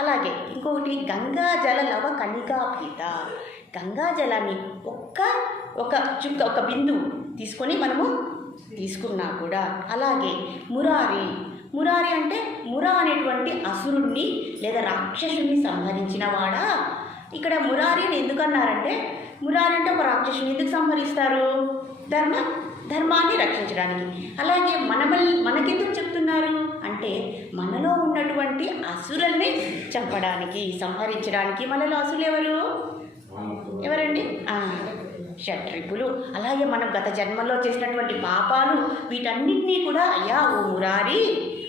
అలాగే ఇంకొకటి గంగా జల లవ కణికాపీత. గంగా జలాన్ని ఒక చుక్క ఒక బిందువు తీసుకొని మనము తీసుకున్నా కూడా. అలాగే మురారి అంటే మురా అనేటువంటి అసురుణ్ణి లేదా రాక్షసుని సంహరించిన వాడా. ఇక్కడ మురారిని ఎందుకన్నారంటే, మురారి అంటే ఒక రాక్షసుని ఎందుకు సంహరిస్తారు? ధర్మాన్ని రక్షించడానికి. అలాగే మనకెందుకు చెప్తున్నారు అంటే, మనలో ఉన్నటువంటి అసురుల్ని చంపడానికి, సంహరించడానికి. మనలో అసురులు ఎవరండి? షట్రిపులు. అలాగే మనం గత జన్మలో చేసినటువంటి పాపాలు వీటన్నిటినీ కూడా, అయ్యా ఓ మురారి,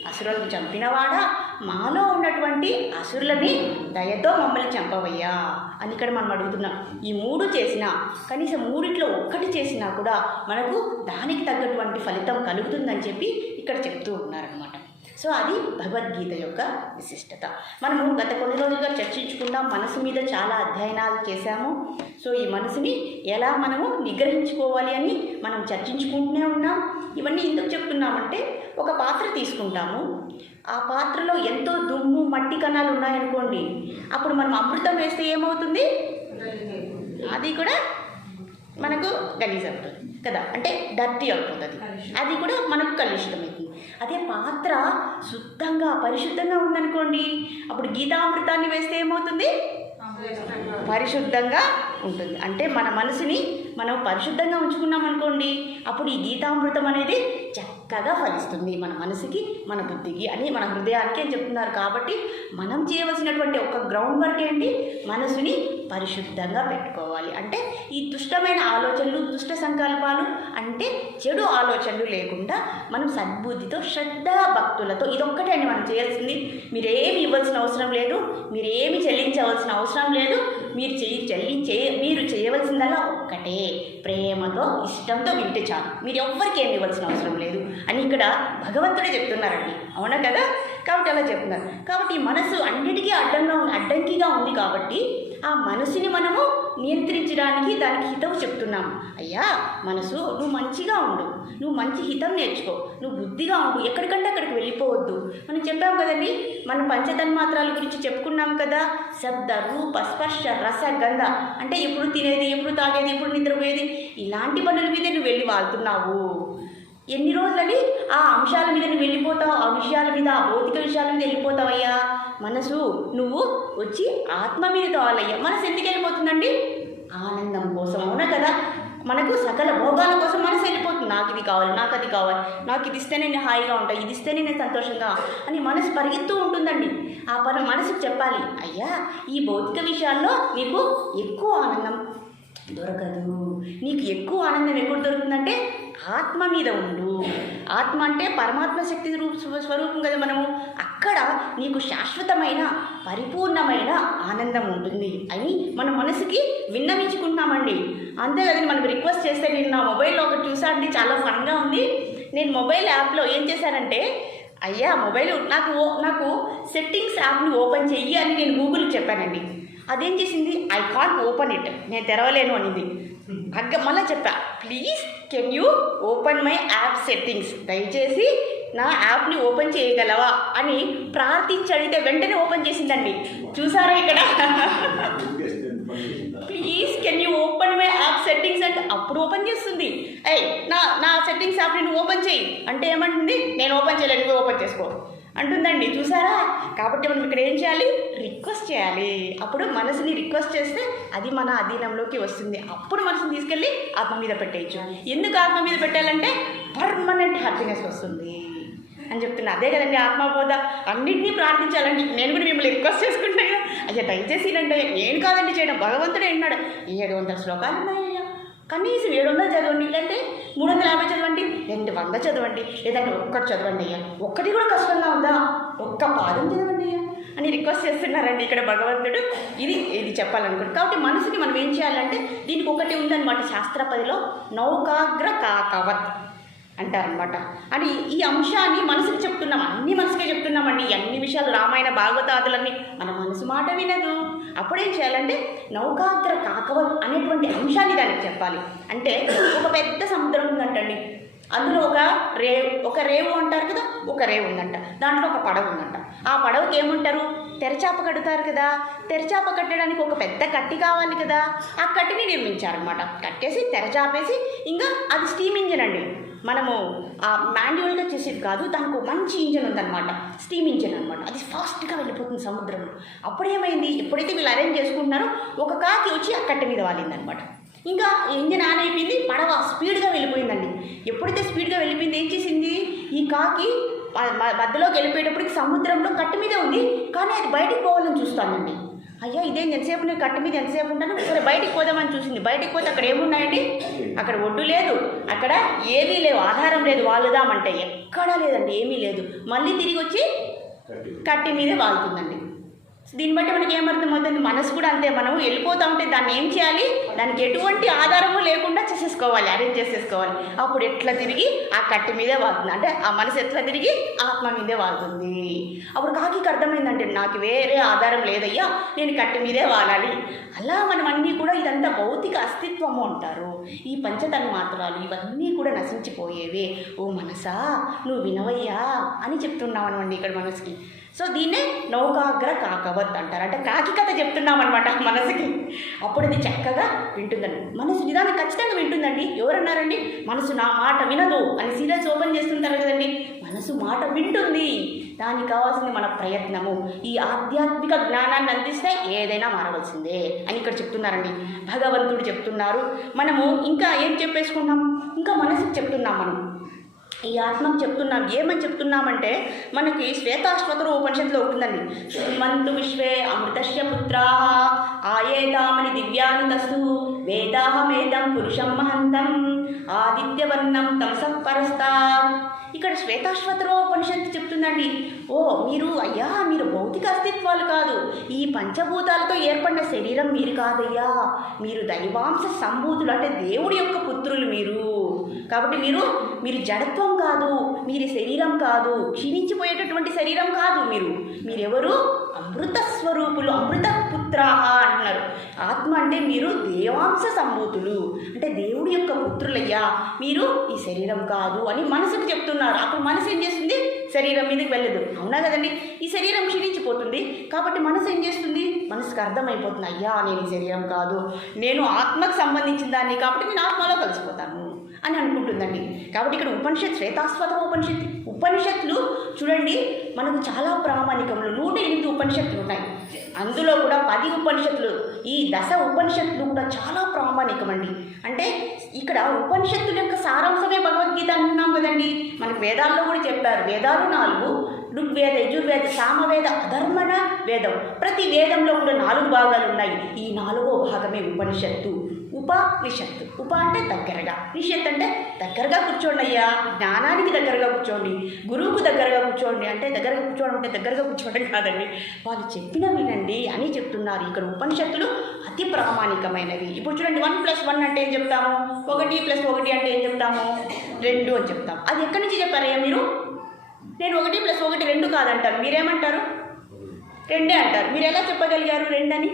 అసురులను చంపినవాడా, మాలో ఉన్నటువంటి అసురులని దయతో మమ్మల్ని చంపవయ్యా అని ఇక్కడ మనం అడుగుతున్నాం. ఈ 3 చేసినా, కనీసం 3లో ఒక్కటి చేసినా కూడా మనకు దానికి తగ్గటువంటి ఫలితం కలుగుతుందని చెప్పి ఇక్కడ చెప్తూ ఉన్నారనమాట. సో అది భగవద్గీత యొక్క విశిష్టత. మనము గత కొన్ని రోజులుగా చర్చించుకున్నాం. మనసు మీద చాలా అధ్యయనాలు చేశాము. సో ఈ మనసుని ఎలా మనము నిగ్రహించుకోవాలి అని మనం చర్చించుకుంటూనే ఉన్నాం. ఇవన్నీ ఎందుకు చెప్తున్నామంటే, ఒక పాత్ర తీసుకుంటాము, ఆ పాత్రలో ఎంతో దుమ్ము మట్టి కణాలు ఉన్నాయనుకోండి, అప్పుడు మనం అమృతం వేస్తే ఏమవుతుంది? అది కూడా మనకు గలీజ్ అవుతుంది కదా, అంటే డర్టీ అవుతుంది. అది కూడా మనకు కలుషితమవుతుంది. అదే పాత్ర శుద్ధంగా పరిశుద్ధంగా ఉందనుకోండి, అప్పుడు గీతామృతాన్ని వేస్తే ఏమవుతుంది? పరిశుద్ధంగా ఉంటుంది. అంటే మన మనసుని మనం పరిశుద్ధంగా ఉంచుకున్నాం అనుకోండి, అప్పుడు ఈ గీతామృతం అనేది చక్కగా ఫలిస్తుంది మన మనసుకి, మన బుద్ధికి అని, మన హృదయానికి అని చెప్తున్నారు. కాబట్టి మనం చేయవలసినటువంటి ఒక గ్రౌండ్ వర్క్ ఏంటి? మనసుని పరిశుద్ధంగా పెట్టుకోవాలి. అంటే ఈ దుష్టమైన ఆలోచనలు, దుష్ట సంకల్పాలు, అంటే చెడు ఆలోచనలు లేకుండా మనం సద్బుద్ధితో, శ్రద్ధ భక్తులతో, ఇదొక్కటే అండి మనం చేయాల్సింది. మీరేమి ఇవ్వాల్సిన అవసరం లేదు, మీరేమి చెల్లించవలసిన అవసరం లేదు. మీరు చేయవలసిందల్లా ఒక్కటే, ప్రేమతో ఇష్టంతో వింటే చాలు. మీరు ఎవ్వరికి ఏమి ఇవ్వాల్సిన అవసరం లేదు అని ఇక్కడ భగవంతుడే చెప్తున్నారండి. అవునా కదా? కాబట్టి అలా చెప్తున్నారు. కాబట్టి ఈ మనసు అన్నిటికీ అడ్డంకిగా ఉంది. కాబట్టి ఆ మనసుని మనము నియంత్రించడానికి దానికి హితవు చెప్తున్నాము. అయ్యా మనసు, నువ్వు మంచిగా ఉండు, నువ్వు మంచి హితం నేర్చుకో, నువ్వు బుద్ధిగా ఉండు, ఎక్కడికంటే అక్కడికి వెళ్ళిపోవద్దు. మనం చెప్పాము కదండి, మన పంచతన్మాత్రాల గురించి చెప్పుకున్నాం కదా. శబ్ద రూప స్పర్శ రస గంధ, అంటే ఎప్పుడు తినేది, ఎప్పుడు తాగేది, ఎప్పుడు నిద్రపోయేది, ఇలాంటి పనుల మీదే నువ్వు వెళ్ళి వాళ్తున్నావు. ఎన్ని రోజులని ఆ అంశాల మీద నువ్వు వెళ్ళిపోతావు, ఆ విషయాల మీద, ఆ భౌతిక విషయాల మీద వెళ్ళిపోతావయ్యా. మనసు నువ్వు వచ్చి ఆత్మ మీద తోవాలయ్యా. మనసు ఎందుకు వెళ్ళిపోతుందండి? ఆనందం కోసం. అవునా కదా? మనకు సకల భోగాల కోసం మనసు వెళ్ళిపోతుంది. నాకు ఇది కావాలి, నాకు అది కావాలి, నాకు ఇది ఇస్తేనే నేను హాయిగా ఉంటాను, ఇది ఇస్తేనే నేను సంతోషంగా అని మనసు పరిగెత్తూ ఉంటుందండి. ఆ మనసుకు చెప్పాలి, అయ్యా ఈ భౌతిక విషయాల్లో నీకు ఎక్కువ ఆనందం దొరకదు. నీకు ఎక్కువ ఆనందం ఎప్పుడు దొరుకుతుందంటే ఆత్మ మీద ఉండు. ఆత్మ అంటే పరమాత్మ శక్తి స్వరూపం కదా మనము. అక్కడ నీకు శాశ్వతమైన పరిపూర్ణమైన ఆనందం ఉంటుంది అని మన మనసుకి విన్నవించుకుంటున్నామండి. అంతే కదండి. మనం రిక్వెస్ట్ చేస్తే, నేను నా మొబైల్లో ఒకటి చూసానండి, చాలా ఫన్గా ఉంది. నేను మొబైల్ యాప్లో ఏం చేశానంటే, అయ్యా మొబైల్ నాకు సెట్టింగ్స్ యాప్ని ఓపెన్ చెయ్యి అని నేను గూగుల్కి చెప్పానండి. అదేం చేసింది, ఐ కాంట్ ఓపెన్ ఇట్, నేను తెరవలేను అనింది. మళ్ళీ చెప్పా, please can you open my app settings, దయచేసి నా యాప్ని ఓపెన్ చేయగలవా అని ప్రార్థించి అడిగితే వెంటనే ఓపెన్ చేసిందండి. చూసారా ఇక్కడ? Please can you open my app settings అంటే అప్పుడు ఓపెన్ చేస్తుంది. నా సెట్టింగ్స్ యాప్ని నువ్వు ఓపెన్ చేయి అంటే ఏమంటుంది, నేను ఓపెన్ చేయలేను, నువ్వు ఓపెన్ చేసుకో అంటుందండి. చూసారా? కాబట్టి మనం ఇక్కడ ఏం చేయాలి? రిక్వెస్ట్ చేయాలి. అప్పుడు మనసుని రిక్వెస్ట్ చేస్తే అది మన అధీనంలోకి వస్తుంది. అప్పుడు మనసుని తీసుకెళ్ళి ఆత్మ మీద పెట్టేయచ్చు. ఎందుకు ఆత్మ మీద పెట్టాలంటే పర్మనెంట్ హ్యాపీనెస్ వస్తుంది అని చెప్తున్నా. అదే కదండి ఆత్మబోధ. అన్నింటినీ ప్రార్థించాలండి. నేను కూడా మిమ్మల్ని రిక్వెస్ట్ చేసుకుంటాను కదా, అయ్యా దయచేసి నండి, నేను కాదండి చేయడం, భగవంతుడే అన్నాడు. 700 శ్లోకాలు ఉన్నాయ్యా, కనీసం 700 చదవండి, లేదంటే 350 చదవండి, 200 చదవండి, లేదంటే ఒక్కటి చదవండి అయ్యా, ఒక్కటి కూడా కష్టంగా ఉందా, ఒక్క పాదం చదవండి అయ్యా అని రిక్వెస్ట్ చేస్తున్నారండి ఇక్కడ భగవంతుడు. ఇది చెప్పాలనుకుంటు. కాబట్టి మనసుని మనం ఏం చేయాలంటే, దీనికి ఒకటి ఉందన్నమాట శాస్త్రపదిలో, నౌకాగ్ర కాకవత్ అంటారనమాట. అని ఈ అంశాన్ని మనసుకి చెప్తున్నాం, అన్ని మనసుకే చెప్తున్నామండి. అన్ని విషయాలు రామాయణ భాగవతాదులన్నీ మన మనసు మాట వినదు. అప్పుడేం చేయాలంటే నౌకాగ్ర కాకవత్ అనేటువంటి అంశాన్ని దానికి చెప్పాలి. అంటే ఒక పెద్ద సముద్రం ఉందంటండి, అందులో ఒక రేవు అంటారు కదా, ఒక రేవు ఉందంట, దాంట్లో ఒక పడవ ఉందంట. ఆ పడవకి ఏముంటారు? తెరచాప కట్టుతారు కదా, తెరచాప కట్టడానికి ఒక పెద్ద కట్టి కావాలి కదా, ఆ కట్టిని నిర్మించారనమాట. కట్టేసి తెరచాపేసి ఇంకా అది స్టీమ్ ఇంజిన్ అండి, మనము మాన్యువల్గా చేసేది కాదు, దానికి మంచి ఇంజిన్ ఉందన్నమాట, స్టీమ్ ఇంజిన్ అనమాట. అది ఫాస్ట్గా వెళ్ళిపోతుంది సముద్రంలో. అప్పుడేమైంది, ఎప్పుడైతే వీళ్ళు అరేంజ్ చేసుకుంటున్నారో ఒక కాకి వచ్చి ఆ కట్టె మీద వాలిందనమాట. ఇంకా ఇంజిన్ ఆన్ అయిపోయింది, పడవ స్పీడ్గా వెళ్ళిపోయిందండి. ఎప్పుడైతే స్పీడ్గా వెళ్ళిపోయింది ఏం చేసింది, ఈ కాకి మధ్యలోకి వెళ్ళిపోయేటప్పటికి సముద్రంలో కట్టె మీదే ఉంది, కానీ అది బయటికి పోవాలని చూస్తానండి. అయ్యా ఇదేం ఎంతసేపు నేను కట్ట మీద ఎంతసేపు ఉంటాను, సరే బయటికి పోదామని చూసింది. బయటికి పోతే అక్కడ ఏమున్నాయండి, అక్కడ ఒడ్డు లేదు, అక్కడ ఏమీ లేవు, ఆధారం లేదు, వాలుదామంటే ఎక్కడా లేదండి, ఏమీ లేదు. మళ్ళీ తిరిగి వచ్చి కట్టి మీదే వాలుతుందండి. దీన్ని బట్టి మనకి ఏమర్థమవుతుంది, మనసు కూడా అంతే. మనం వెళ్ళిపోతూ ఉంటే దాన్ని ఏం చేయాలి, దానికి ఎటువంటి ఆధారము లేకుండా చేసేసుకోవాలి, అరేంజ్ చేసేసుకోవాలి. అప్పుడు ఎట్లా తిరిగి ఆ కట్టి మీదే వాళ్తుంది, అంటే ఆ మనసు ఎట్లా తిరిగి ఆత్మ మీదే వాళ్తుంది. అప్పుడు కాకి అర్థమైందంటే నాకు వేరే ఆధారం లేదయ్యా, నేను కట్టి మీదే వాలాలి. అలా మనం అన్నీ కూడా ఇదంతా భౌతిక అస్తిత్వము అంటారు. ఈ పంచతన్మాత్రాలు ఇవన్నీ కూడా నశించిపోయేవే. ఓ మనసా నువ్వు వినవయ్యా అని చెప్తున్నాం అనమాట ఇక్కడ మనసుకి. సో దీన్నే నౌకాగ్ర కాకవత్ అంటారు, అంటే కాకి కథ చెప్తున్నాం అనమాట మనసుకి. అప్పుడు ఇది చక్కగా వింటుందండి, మనసు నిదానం ఖచ్చితంగా వింటుందండి. ఎవరన్నారండి మనసు నా మాట వినదు అని సీరియల్స్ ఓపెన్ చేస్తుంటారు కదండి. మనసు మాట వింటుంది, దానికి కావాల్సింది మన ప్రయత్నము. ఈ ఆధ్యాత్మిక జ్ఞానాన్ని అందిస్తే ఏదైనా మారవలసిందే అని ఇక్కడ చెప్తున్నారండి, భగవంతుడు చెప్తున్నారు. మనము ఇంకా ఏం చెప్పేసుకున్నాం, ఇంకా మనసుకు చెప్తున్నాం, మనం ఈ ఆత్మకు చెప్తున్నాం. ఏమని చెప్తున్నామంటే మనకి శ్వేతాశ్వతర ఉపనిషత్తులో ఉంటుందండి, శ్రీమంతు విశ్వే అమృతస్య పుత్రా ఆయేతామని దివ్యాని తస్సు వేదాహమేదం పురుషం మహంతం ఆదిత్యవర్ణం తమసః పరస్తాత్. ఇక్కడ శ్వేతాశ్వతరోపనిషత్తు చెప్తుందండి, ఓ మీరు భౌతిక అస్తిత్వాలు కాదు, ఈ పంచభూతాలతో ఏర్పడిన శరీరం మీరు కాదయ్యా, మీరు దైవాంశ సంభూతులు, అంటే దేవుడి యొక్క పుత్రులు మీరు. కాబట్టి మీరు జడత్వం కాదు, మీరు శరీరం కాదు, క్షీణించిపోయేటటువంటి శరీరం కాదు, మీరెవరు అమృత స్వరూపులు, అమృత పుత్రాహ అంటున్నారు. ఆత్మ అంటే మీరు దేవాంశ సంభూతులు, అంటే దేవుడి యొక్క పుత్రులయ్యా, మీరు ఈ శరీరం కాదు అని మనసుకు చెప్తున్నారు. అప్పుడు మనసు ఏం చేస్తుంది, శరీరం మీదకి వెళ్ళదు, అవునా కదండి. ఈ శరీరం క్షీణించిపోతుంది కాబట్టి మనసు ఏం చేస్తుంది, మనసుకు అర్థమైపోతుంది, అయ్యా నేను ఈ శరీరం కాదు, నేను ఆత్మకు సంబంధించిన దాన్ని, కాబట్టి నేను ఆత్మలో కలిసిపోతాను అని అనుకుంటుందండి. కాబట్టి ఇక్కడ ఉపనిషత్, శ్వేతాశ్వతర ఉపనిషత్తులు చూడండి, మనకు చాలా ప్రామాణికములు 108 ఉపనిషత్తులు ఉన్నాయి. అందులో కూడా 10 ఉపనిషత్తులు, ఈ 10 ఉపనిషత్తులు కూడా చాలా ప్రామాణికమండి. అంటే ఇక్కడ ఉపనిషత్తుల యొక్క సారాంశమే భగవద్గీత అంటున్నాం కదండి. మనకు వేదాల్లో కూడా చెప్పారు, వేదాలు 4, ఋగ్వేద, యజుర్వేద, సామవేద, అధర్మణ వేదం. ప్రతి వేదంలో కూడా 4 భాగాలు ఉన్నాయి. ఈ 4వ భాగమే ఉపనిషత్తు. ఉపనిషత్తు, ఉప అంటే దగ్గరగా, నిషత్ అంటే దగ్గరగా కూర్చోండి అయ్యా, జ్ఞానానికి దగ్గరగా కూర్చోండి, గురువుకు దగ్గరగా కూర్చోండి. అంటే దగ్గరగా కూర్చోవడం అంటే దగ్గరగా కూర్చోవడం కాదండి, వాళ్ళు చెప్పిన వినండి అని చెప్తున్నారు. ఇక్కడ ఉపనిషత్తులు అతి ప్రామాణికమైనవి. ఇప్పుడు చూడండి, 1+1 అంటే ఏం చెప్తాము, 1+1 అంటే ఏం చెప్తాము, 2 అని చెప్తాం. అది ఎక్కడి నుంచి చెప్పారయ్యా మీరు, నేను 1+1 2 కాదంటారు, మీరేమంటారు 2 అంటారు. మీరు ఎలా చెప్పగలిగారు 2 అని,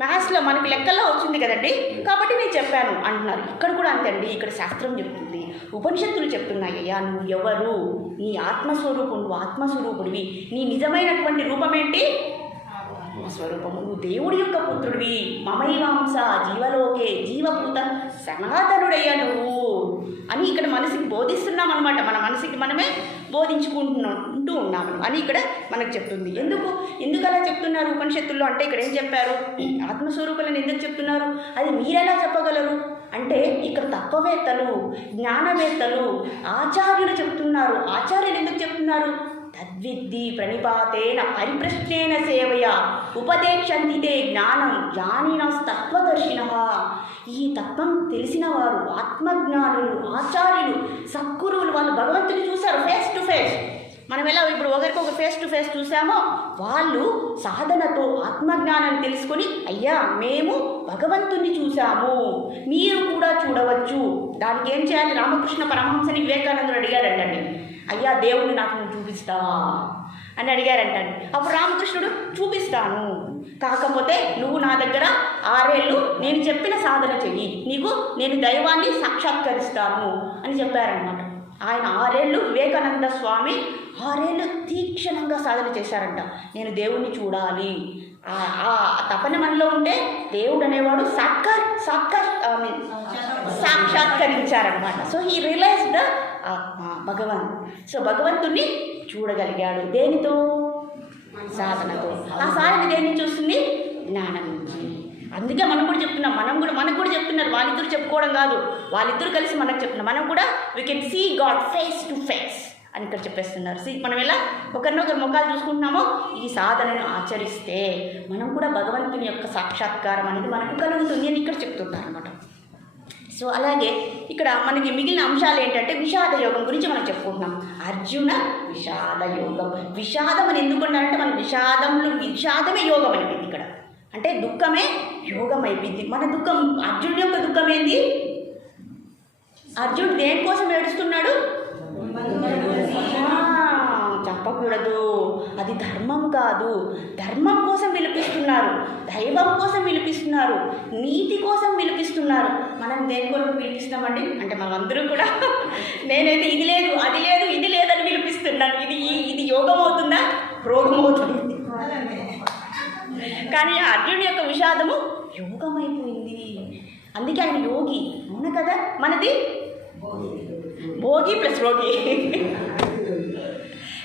మ్యాథ్స్లో మనకి లెక్కల్లో వచ్చింది కదండి కాబట్టి నేను చెప్పాను అంటున్నారు. ఇక్కడ కూడా అంతే అండి, ఇక్కడ శాస్త్రం చెప్తుంది, ఉపనిషత్తులు చెప్తున్నాయ్యా, నువ్వు ఎవరు, నీ ఆత్మస్వరూపం, నువ్వు ఆత్మస్వరూపుడివి, నీ నిజమైనటువంటి రూపం ఏంటి, ఆత్మస్వరూపము, నువ్వు దేవుడి యొక్క పుత్రుడివి, మమైవాంస జీవలోకే జీవభూత సనాతనుడయ్యా నువ్వు అని ఇక్కడ మనసుకి బోధిస్తున్నాం అనమాట. మన మనసుకి మనమే బోధించుకుంటూ ఉన్నాము అని ఇక్కడ మనకు చెప్తుంది. ఎందుకు అలా చెప్తున్నారు ఉపనిషత్తుల్లో అంటే, ఇక్కడ ఏం చెప్పారు, ఆత్మస్వరూపాలను ఎందుకు చెప్తున్నారు, అది మీరెలా చెప్పగలరు అంటే, ఇక్కడ తత్వవేత్తలు, జ్ఞానవేత్తలు, ఆచార్యులు చెప్తున్నారు. ఆచార్యులు ఎందుకు చెప్తున్నారు, తద్విద్ధి ప్రణిపాతేన పరిప్రశ్నేన సేవయ ఉపదేశంతితే జ్ఞానం జ్ఞానినస్తత్వదర్శినః. ఈ తత్వం తెలిసిన వారు, ఆత్మజ్ఞానులు, ఆచార్యులు, సద్గురువులు, వాళ్ళు భగవంతుని చూశారు ఫేస్ టు ఫేస్. మనం ఎలా ఇప్పుడు ఒకరికొక ఫేస్ టు ఫేస్ చూసామో, వాళ్ళు సాధనతో ఆత్మజ్ఞానాన్ని తెలుసుకొని, అయ్యా మేము భగవంతుని చూసాము, మీరు కూడా చూడవచ్చు. దానికి ఏం చేయాలి, రామకృష్ణ పరమహంసని వివేకానందుడు అడిగాడంటండి, అయ్యా దేవుడిని నాకు నువ్వు చూపిస్తావా అని అడిగారంటండి. అప్పుడు రామకృష్ణుడు చూపిస్తాను, కాకపోతే నువ్వు నా దగ్గర 6 ఏళ్ళు నేను చెప్పిన సాధన చెయ్యి, నీకు నేను దైవాన్ని సాక్షాత్కరిస్తాను అని చెప్పారనమాట. ఆయన 6 ఏళ్ళు వివేకానంద స్వామి 6 ఏళ్ళు తీక్షణంగా సాధన చేశారంట. నేను దేవుణ్ణి చూడాలి, ఆ తపన మనలో ఉంటే దేవుడు అనేవాడు సాక్షాత్కరించారనమాట. So he realized Bhagavan. సో భగవంతుణ్ణి చూడగలిగాడు. దేనితో? సాధనతో. ఆ సాధన దేని నుంచి వస్తుంది? జ్ఞానం నుంచి. అందుకే మనం కూడా చెప్తున్నాం, మనకు కూడా చెప్తున్నారు. వాళ్ళిద్దరు చెప్పుకోవడం కాదు, వాళ్ళిద్దరు కలిసి మనకు చెప్తున్నారు. మనం కూడా we can see God face to face అని ఇక్కడ చెప్పేస్తున్నారు. మనం ఎలా ఒకరినొకరు ముఖాలు చూసుకుంటున్నామో ఈ సాధనను ఆచరిస్తే మనం కూడా భగవంతుని యొక్క సాక్షాత్కారం అనేది మనకు కలుగుతుంది అని ఇక్కడ చెప్తున్నారు అనమాట. సో అలాగే ఇక్కడ మనకి మిగిలిన అంశాలు ఏంటంటే విషాద యోగం గురించి మనం చెప్పుకుంటున్నాం. అర్జున విషాద యోగం. విషాదం అని ఎందుకున్నారంటే మన విషాదమే యోగం అయిపోయింది ఇక్కడ. అంటే దుఃఖమే యోగం అయిపోయింది. మన దుఃఖం, అర్జునుడి యొక్క దుఃఖం ఏంది? అర్జునుడు దేనికోసం ఏడుస్తున్నాడు? చెప్పకూడదు, అది ధర్మం కాదు. ధర్మం కోసం విలిపిస్తున్నారు, దైవం కోసం విలిపిస్తున్నారు, నీతి కోసం విలిపిస్తున్నారు. మనం దేనికోసం విలిపిస్తామండి అంటే మనం అందరూ కూడా నేనైతే ఇది లేదు అది లేదు ఇది లేదని విలిపిస్తున్నాను. ఇది యోగం అవుతుందా? రోగం అవుతుంది. కానీ అర్జునుడి యొక్క విషాదము యోగమైపోయింది. అందుకే ఆయన యోగి. అవును కదా? మనది భోగి ప్లస్ రోగి.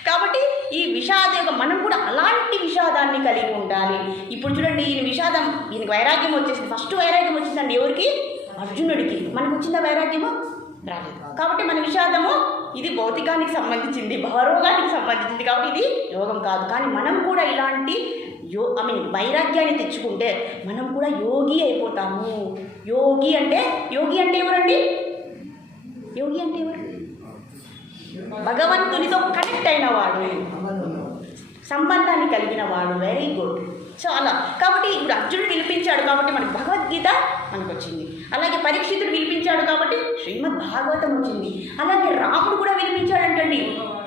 కాబట్టి ఈ విషాదయోగం మనం కూడా అలాంటి విషాదాన్ని కలిగి ఉండాలి. ఇప్పుడు చూడండి, ఈయనకి వైరాగ్యం వచ్చేసింది. ఫస్ట్ వైరాగ్యం వచ్చిందండి ఎవరికి? అర్జునుడికి. మనకు వచ్చిందా వైరాగ్యము? రాలేదు. కాబట్టి మన విషాదము ఇది భౌతికానికి సంబంధించింది, భారోగానికి సంబంధించింది. కాబట్టి ఇది యోగం కాదు. కానీ మనం కూడా ఇలాంటి వైరాగ్యాన్ని తెచ్చుకుంటే మనం కూడా యోగి అయిపోతాము. యోగి అంటే ఎవరండి? యోగి అంటే ఎవరు? భగవంతునితో కనెక్ట్ అయిన వాడు, సంబంధాన్ని కలిగిన వాడు. Very good. చాలా. కాబట్టి ఇప్పుడు అర్జునుడు విలిపించాడు కాబట్టి మనకు భగవద్గీత మనకు వచ్చింది. అలాగే పరీక్షితుడు విలిపించాడు కాబట్టి శ్రీమద్ భాగవతం వచ్చింది. అలాగే రాముడు కూడా విలిపించాడంటండి.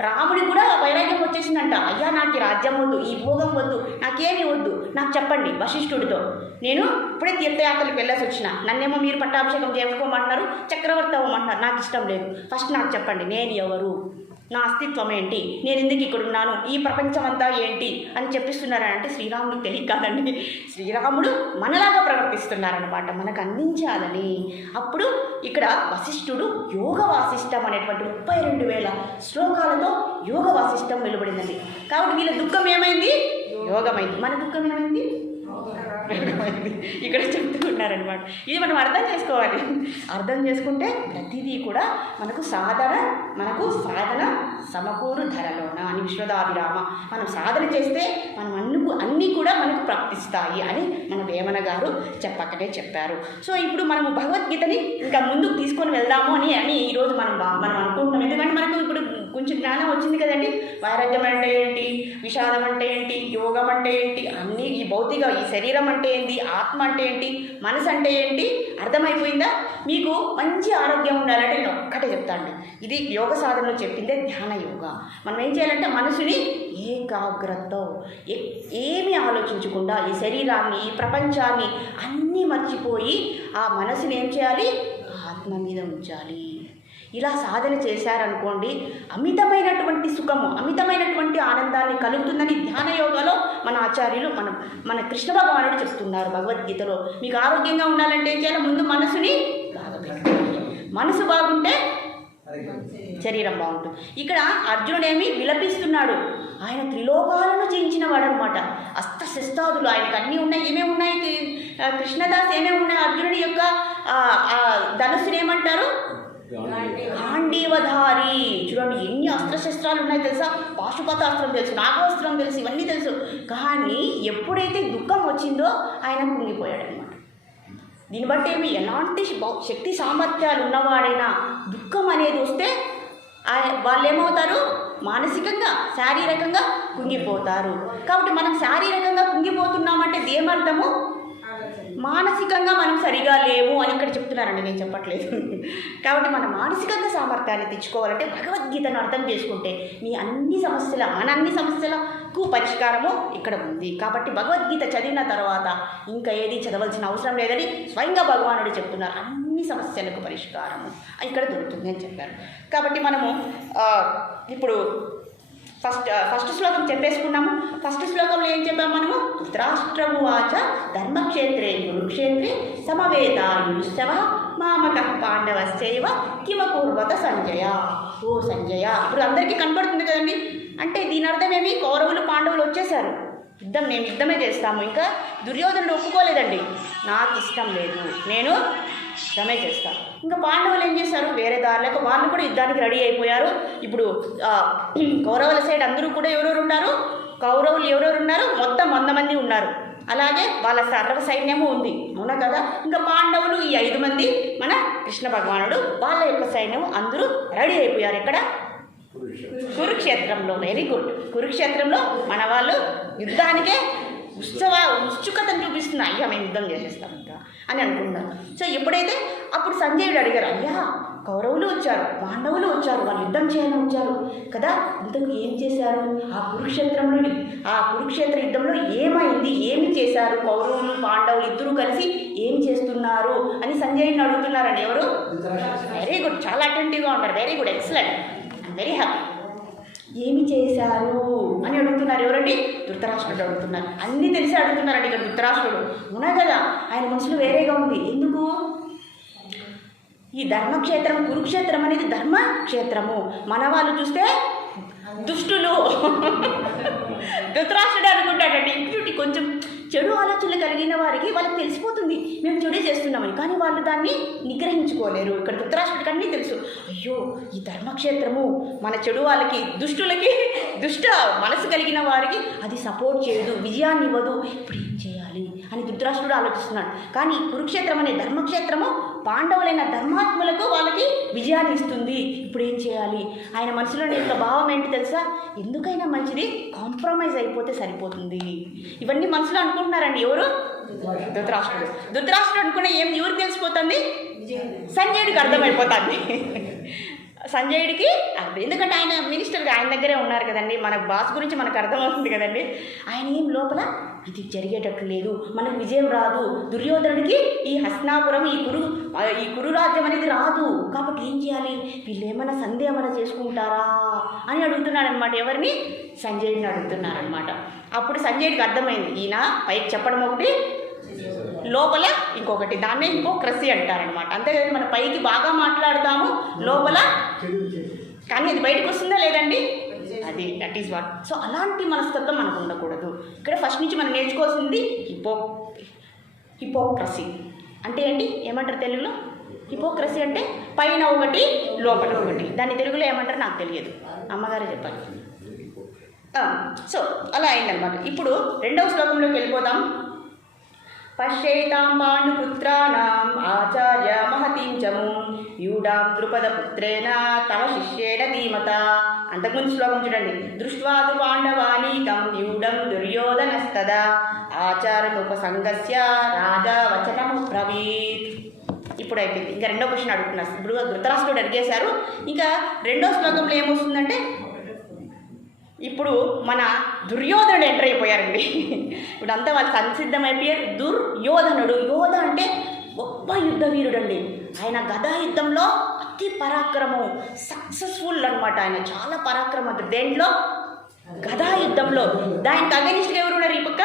రాముడి కూడా వైరాగ్యం వచ్చేసిందంట. అయ్యా నాకు రాజ్యం వద్దు, ఈ భోగం వద్దు, నాకేమీ వద్దు, నాకు చెప్పండి వశిష్ఠుడితో. నేను ఇప్పుడే తీర్థయాత్రలకు వెళ్ళేసి వచ్చిన, నన్నేమో మీరు పట్టాభిషేకం చేసుకోమంటున్నారు, చక్రవర్తి అవ్వమంటున్నారు, నాకు ఇష్టం లేదు. ఫస్ట్ నాకు చెప్పండి, నేను ఎవరు, నా అస్తిత్వం ఏంటి, నేను ఎందుకు ఇక్కడ ఉన్నాను, ఈ ప్రపంచం అంతా ఏంటి అని చెప్పిస్తున్నారంటే శ్రీరాముడికి తెలియక కాదండి. శ్రీరాముడు మనలాగా ప్రవర్తిస్తున్నారనమాట, మనకు అందించాలని. అప్పుడు ఇక్కడ వశిష్ఠుడు యోగ వాసిష్టం అనేటువంటి 32,000 శ్లోకాలతో యోగ వాసిష్టం వెలువడిందండి. కాబట్టి వీళ్ళ దుఃఖం ఏమైంది? యోగమైంది. మన దుఃఖం ఏమైంది? ఇక్కడ చెప్తున్నారనమాట. ఇది మనం అర్థం చేసుకోవాలి. అర్థం చేసుకుంటే ప్రతిదీ కూడా మనకు సాధన సమకూరు ధరలోన అని విశ్వదాభిరామ. మనం సాధన చేస్తే మనం అన్నీ కూడా మనకు ప్రాప్తిస్తాయి అని మన వేమన గారు చెప్పారు. సో ఇప్పుడు మనము భగవద్గీతని ఇంకా ముందుకు తీసుకొని వెళ్దాము అని ఈరోజు మనం అనుకుంటున్నాం. ఎందుకంటే మనకు ఇప్పుడు కొంచెం జ్ఞానం వచ్చింది కదండి. వైరాగ్యం అంటే ఏంటి, విషాదం అంటే ఏంటి, యోగం అంటే ఏంటి, అన్నీ ఈ భౌతిక ఈ శరీరం అంటే ఏంటి, ఆత్మ అంటే ఏంటి, మనసు అంటే ఏంటి అర్థమైపోయిందా? మీకు మంచి ఆరోగ్యం ఉండాలంటే నేను ఒక్కటే చెప్తాను. ఇది యోగ సాధనలో చెప్పిందే ధ్యాన యోగ. మనం ఏం చేయాలంటే మనసుని ఏకాగ్రతతో ఏమీ ఆలోచించకుండా ఈ శరీరాన్ని, ఈ ప్రపంచాన్ని అన్నీ మర్చిపోయి ఆ మనసుని ఏం చేయాలి? ఆత్మ మీద ఉంచాలి. ఇలా సాధన చేశారనుకోండి, అమితమైనటువంటి సుఖము, అమితమైనటువంటి ఆనందాన్ని కలుగుతుందని ధ్యాన యోగాలో మన ఆచార్యులు మన కృష్ణ భగవానుడు చెప్తున్నారు భగవద్గీతలో. మీకు ఆరోగ్యంగా ఉండాలంటే ఏం చేయాలి? ముందు మనసుని బాగా పెట్టుకోవాలి. మనసు బాగుంటే శరీరం బాగుంటుంది. ఇక్కడ అర్జునుడేమి విలపిస్తున్నాడు. ఆయన త్రిలోకాలను జయించిన వాడు అనమాట. అస్త్రశస్త్రాదులు ఆయనకు అన్నీ ఉన్నాయి. ఏమేమి ఉన్నాయి? కృష్ణదాస్ ఏమేమి ఉన్నాయి? అర్జునుడి యొక్క ధనుస్సుని ఏమంటారు? గాంధీవధారి. చూడండి ఎన్ని అస్త్రశస్త్రాలు ఉన్నాయో తెలుసా? పాశుపతాస్త్రం తెలుసు, నాగాస్త్రం తెలుసు, ఇవన్నీ తెలుసు. కానీ ఎప్పుడైతే దుఃఖం వచ్చిందో ఆయన కుంగిపోయాడు అనమాట. దీన్ని బట్టి ఎలాంటి శక్తి సామర్థ్యాలు ఉన్నవాడైనా దుఃఖం అనేది వస్తే వాళ్ళు ఏమవుతారు? మానసికంగా, శారీరకంగా కుంగిపోతారు. కాబట్టి మనం శారీరకంగా కుంగిపోతున్నామంటే ఏమర్థము? మానసికంగా మనం సరిగా లేవు అని ఇక్కడ చెప్తున్నారండి, నేను చెప్పట్లేదు. కాబట్టి మన మానసికంగా సామర్థ్యాన్ని తెచ్చుకోవాలంటే భగవద్గీతను అర్థం చేసుకుంటే మీ అన్ని సమస్యలకు పరిష్కారము ఇక్కడ ఉంది. కాబట్టి భగవద్గీత చదివిన తర్వాత ఇంకా ఏది చదవాల్సిన అవసరం లేదని స్వయంగా భగవానుడు చెప్తున్నారు. అన్ని సమస్యలకు పరిష్కారము ఇక్కడ దొరుకుతుంది అని చెప్పారు. కాబట్టి మనము ఇప్పుడు ఫస్ట్ శ్లోకం చెప్పేసుకున్నాము. ఫస్ట్ శ్లోకంలో ఏం చెప్పాము మనము? ధృతరాష్ట్రమువాచ ధర్మక్షేత్రే కురుక్షేత్రే సమవేతాయుశ్చవ మామకః పాండవశ్చైవ కిమకుర్వత సంజయ. ఓ సంజయ, ఇప్పుడు అందరికీ కనపడుతుంది కదండి. అంటే దీని అర్థం ఏమి? కౌరవులు పాండవులు వచ్చేసారు, మేము యుద్ధమే చేస్తాము. ఇంకా దుర్యోధనుడు ఒప్పుకోలేదండి, నాకు ఇష్టం లేదు, నేను యుద్ధమే చేస్తాను. ఇంకా పాండవులు ఏం చేశారు? వేరే దారిలోకి వాళ్ళు కూడా యుద్ధానికి రెడీ అయిపోయారు. ఇప్పుడు కౌరవుల సైడ్ అందరూ కూడా ఎవరెవరు ఉన్నారు? కౌరవులు ఎవరెవరు ఉన్నారు? మొత్తం 100 మంది ఉన్నారు. అలాగే వాళ్ళ సర్వ సైన్యము ఉంది, అవునా కదా? ఇంకా పాండవులు ఈ 5 మంది, మన కృష్ణ భగవానుడు, వాళ్ళ యొక్క సైన్యము అందరూ రెడీ అయిపోయారు. ఇక్కడ కురుక్షేత్రంలో. Very good. కురుక్షేత్రంలో మన వాళ్ళు యుద్ధానికే ఉత్సుకతను చూపిస్తున్నా, అయ్యా మేము యుద్ధం చేసేస్తాం ఇంకా అని అనుకున్నారు. సో ఎప్పుడైతే అప్పుడు సంజయుడు అడిగారు, అయ్యా కౌరవులు వచ్చారు, పాండవులు వచ్చారు, వాళ్ళు యుద్ధం చేయని వచ్చారు కదా, ఇంతకు ఏం చేశారు? ఆ కురుక్షేత్ర యుద్ధంలో ఏమైంది, ఏమి చేశారు? కౌరవులు పాండవులు ఇద్దరూ కలిసి ఏం చేస్తున్నారు అని సంజయుడిని అడుగుతున్నారండి. ఎవరు? వెరీ గుడ్, చాలా అటెంటివ్గా ఉంటారు. Very good, excellent, very happy. ఏమి చేశారు అని అడుగుతున్నారు. ఎవరండి? ధృతరాష్ట్రుడు అడుగుతున్నారు. అన్నీ తెలిసి అడుగుతున్నారండి ఇక్కడ ధృతరాష్ట్రుడు. ఉన్నా కదా, ఆయన మనసులో వేరేగా ఉంది. ఎందుకు? ఈ ధర్మక్షేత్రం, కురుక్షేత్రం అనేది ధర్మక్షేత్రము. మన వాళ్ళు చూస్తే దుష్టులు. ధృతరాష్ట్రుడు అనుకుంటాడండి. ఇంటి కొంచెం చెడు ఆలోచనలు కలిగిన వారికి వాళ్ళకి తెలిసిపోతుంది మేము చెడే చేస్తున్నామని, కానీ వాళ్ళు దాన్ని నిగ్రహించుకోలేరు. ఇక్కడ ధృతరాష్ట్రుడికి అన్నీ తెలుసు. అయ్యో ఈ ధర్మక్షేత్రము మన చెడు వాళ్ళకి, దుష్టులకి, దుష్ట మనసు కలిగిన వారికి అది సపోర్ట్ చేయదు, విజయాన్ని ఇవ్వదు. ఇప్పుడు ఏం చేయాలి అని ధృతరాష్ట్రుడు ఆలోచిస్తున్నాడు. కానీ కురుక్షేత్రం అనే ధర్మక్షేత్రము పాండవులైన ధర్మాత్ములకు వాళ్ళకి విజయాన్ని ఇస్తుంది. ఇప్పుడు ఏం చేయాలి? ఆయన మనసులోని యొక్క భావం ఏంటి తెలుసా? ఎందుకైనా మంచిది కాంప్రమైజ్ అయిపోతే సరిపోతుంది. ఇవన్నీ మనసులో అనుకుంటున్నారండి. ఎవరు? ధృతరాష్ట్రుడు. ధృతరాష్ట్రుడు అనుకునే ఎవరికి తెలిసిపోతుంది? సంజయుడికి అర్థమైపోతుంది. సంజయుడికి అర్థం, ఎందుకంటే ఆయన మినిస్టర్గా ఆయన దగ్గరే ఉన్నారు కదండి. మన బాస్ గురించి మనకు అర్థమవుతుంది కదండి. ఆయన ఏం లోపల ఇది జరిగేటట్లు లేదు, మనకు విజయం రాదు, దుర్యోధనుడికి ఈ హస్తినాపురం, ఈ కురు రాజ్యం అనేది రాదు, కాబట్టి ఏం చేయాలి? వీళ్ళు ఏమైనా సంధి ఏమైనా చేసుకుంటారా అని అడుగుతున్నాడు అనమాట. ఎవరిని? సంజయుడిని అడుగుతున్నారనమాట. అప్పుడు సంజయుడికి అర్థమైంది, ఈయన పైకి చెప్పడం ఒకటి, లోపల ఇంకొకటి, దాన్నే హిపోక్రసీ అంటారనమాట. అంతేకాదు మన పైకి బాగా మాట్లాడతాము, లోపల కానీ అది బయటకు వస్తుందా లేదండి? అది దట్ ఈస్ వాట్. సో అలాంటి మనస్తత్వం మనకు ఉండకూడదు. ఇక్కడ ఫస్ట్ నుంచి మనం నేర్చుకోవాల్సింది హిపోక్రసీ అంటే ఏంటి? ఏమంటారు తెలుగులో? హిపోక్రసీ అంటే పైన ఒకటి లోపల ఒకటి. దాన్ని తెలుగులో ఏమంటారు నాకు తెలియదు, అమ్మగారే చెప్పాలి. సో అలా అయిందనమాట. ఇప్పుడు 2వ శ్లోకంలోకి వెళ్ళిపోతాం. పశ్యైతాం పాండుపుత్రాణం ఆచార్య మహతీం చము యూడాం ద్రుపదపుత్రేణ తవ శిష్యేణ ధీమత. అంతకుముందు శ్లోకం చూడండి. దృష్ట్వాదు పాండవానీకం యూడం దుర్యోధనస్తదా ఆచారముపసంగస్య రాజా వచనము బ్రవీత్. ఇప్పుడు అయిపోయింది. ఇంకా 2వ క్వశ్చన్ అడుగుతున్నారు. ఇప్పుడు ధృతరాష్ట్రుడు అడిగేశారు. ఇంకా 2వ శ్లోకంలో ఏమొస్తుందంటే, ఇప్పుడు మన దుర్యోధనుడు ఎంటర్ అయిపోయారండి. ఇప్పుడు అంతా వాళ్ళు సంసిద్ధమైపోయారు. దుర్యోధనుడు, యోధ అంటే గొప్ప యుద్ధ వీరుడు అండి. ఆయన గదా యుద్ధంలో అతి పరాక్రమం, సక్సెస్ఫుల్ అనమాట. ఆయన చాలా పరాక్రమం దేంట్లో? గదా యుద్ధంలో. దానికి అగెనిస్ట్గా ఎవరు ఉన్నారు? ఈ పక్క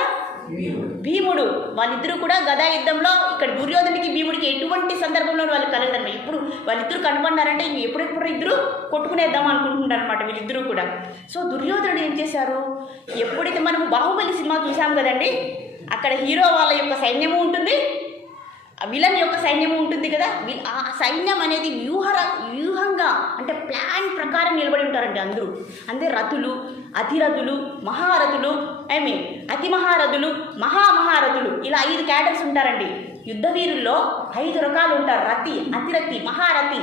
భీముడు. వాళ్ళిద్దరూ కూడా గదా యుద్ధంలో, ఇక్కడ దుర్యోధనుడికి భీముడికి ఎటువంటి సందర్భంలో వాళ్ళు కలగదన్నమాట. ఇప్పుడు వాళ్ళిద్దరూ కనపడ్డారంటే ఎప్పుడెప్పుడు ఇద్దరు కొట్టుకునేద్దాం అనుకుంటున్నారు అనమాట వీళ్ళిద్దరూ కూడా. సో దుర్యోధనుడు ఏం చేశారు? ఎప్పుడైతే మనం బాహుబలి సినిమా చూసాం కదండి, అక్కడ హీరో వాళ్ళ యొక్క సైన్యము ఉంటుంది, విలన్ యొక్క సైన్యము ఉంటుంది కదా. ఆ సైన్యం అనేది వ్యూహంగా అంటే ప్లాన్ ప్రకారం నిలబడి ఉంటారండి అందరూ. అంటే రథులు, అతిరథులు, మహారథులు, అతి మహారథులు, మహామహారథులు, ఇలా 5 క్యాడర్స్ ఉంటారండి. యుద్ధ వీరుల్లో 5 రకాలు ఉంటారు. రతి, అతిరథి, మహారథి,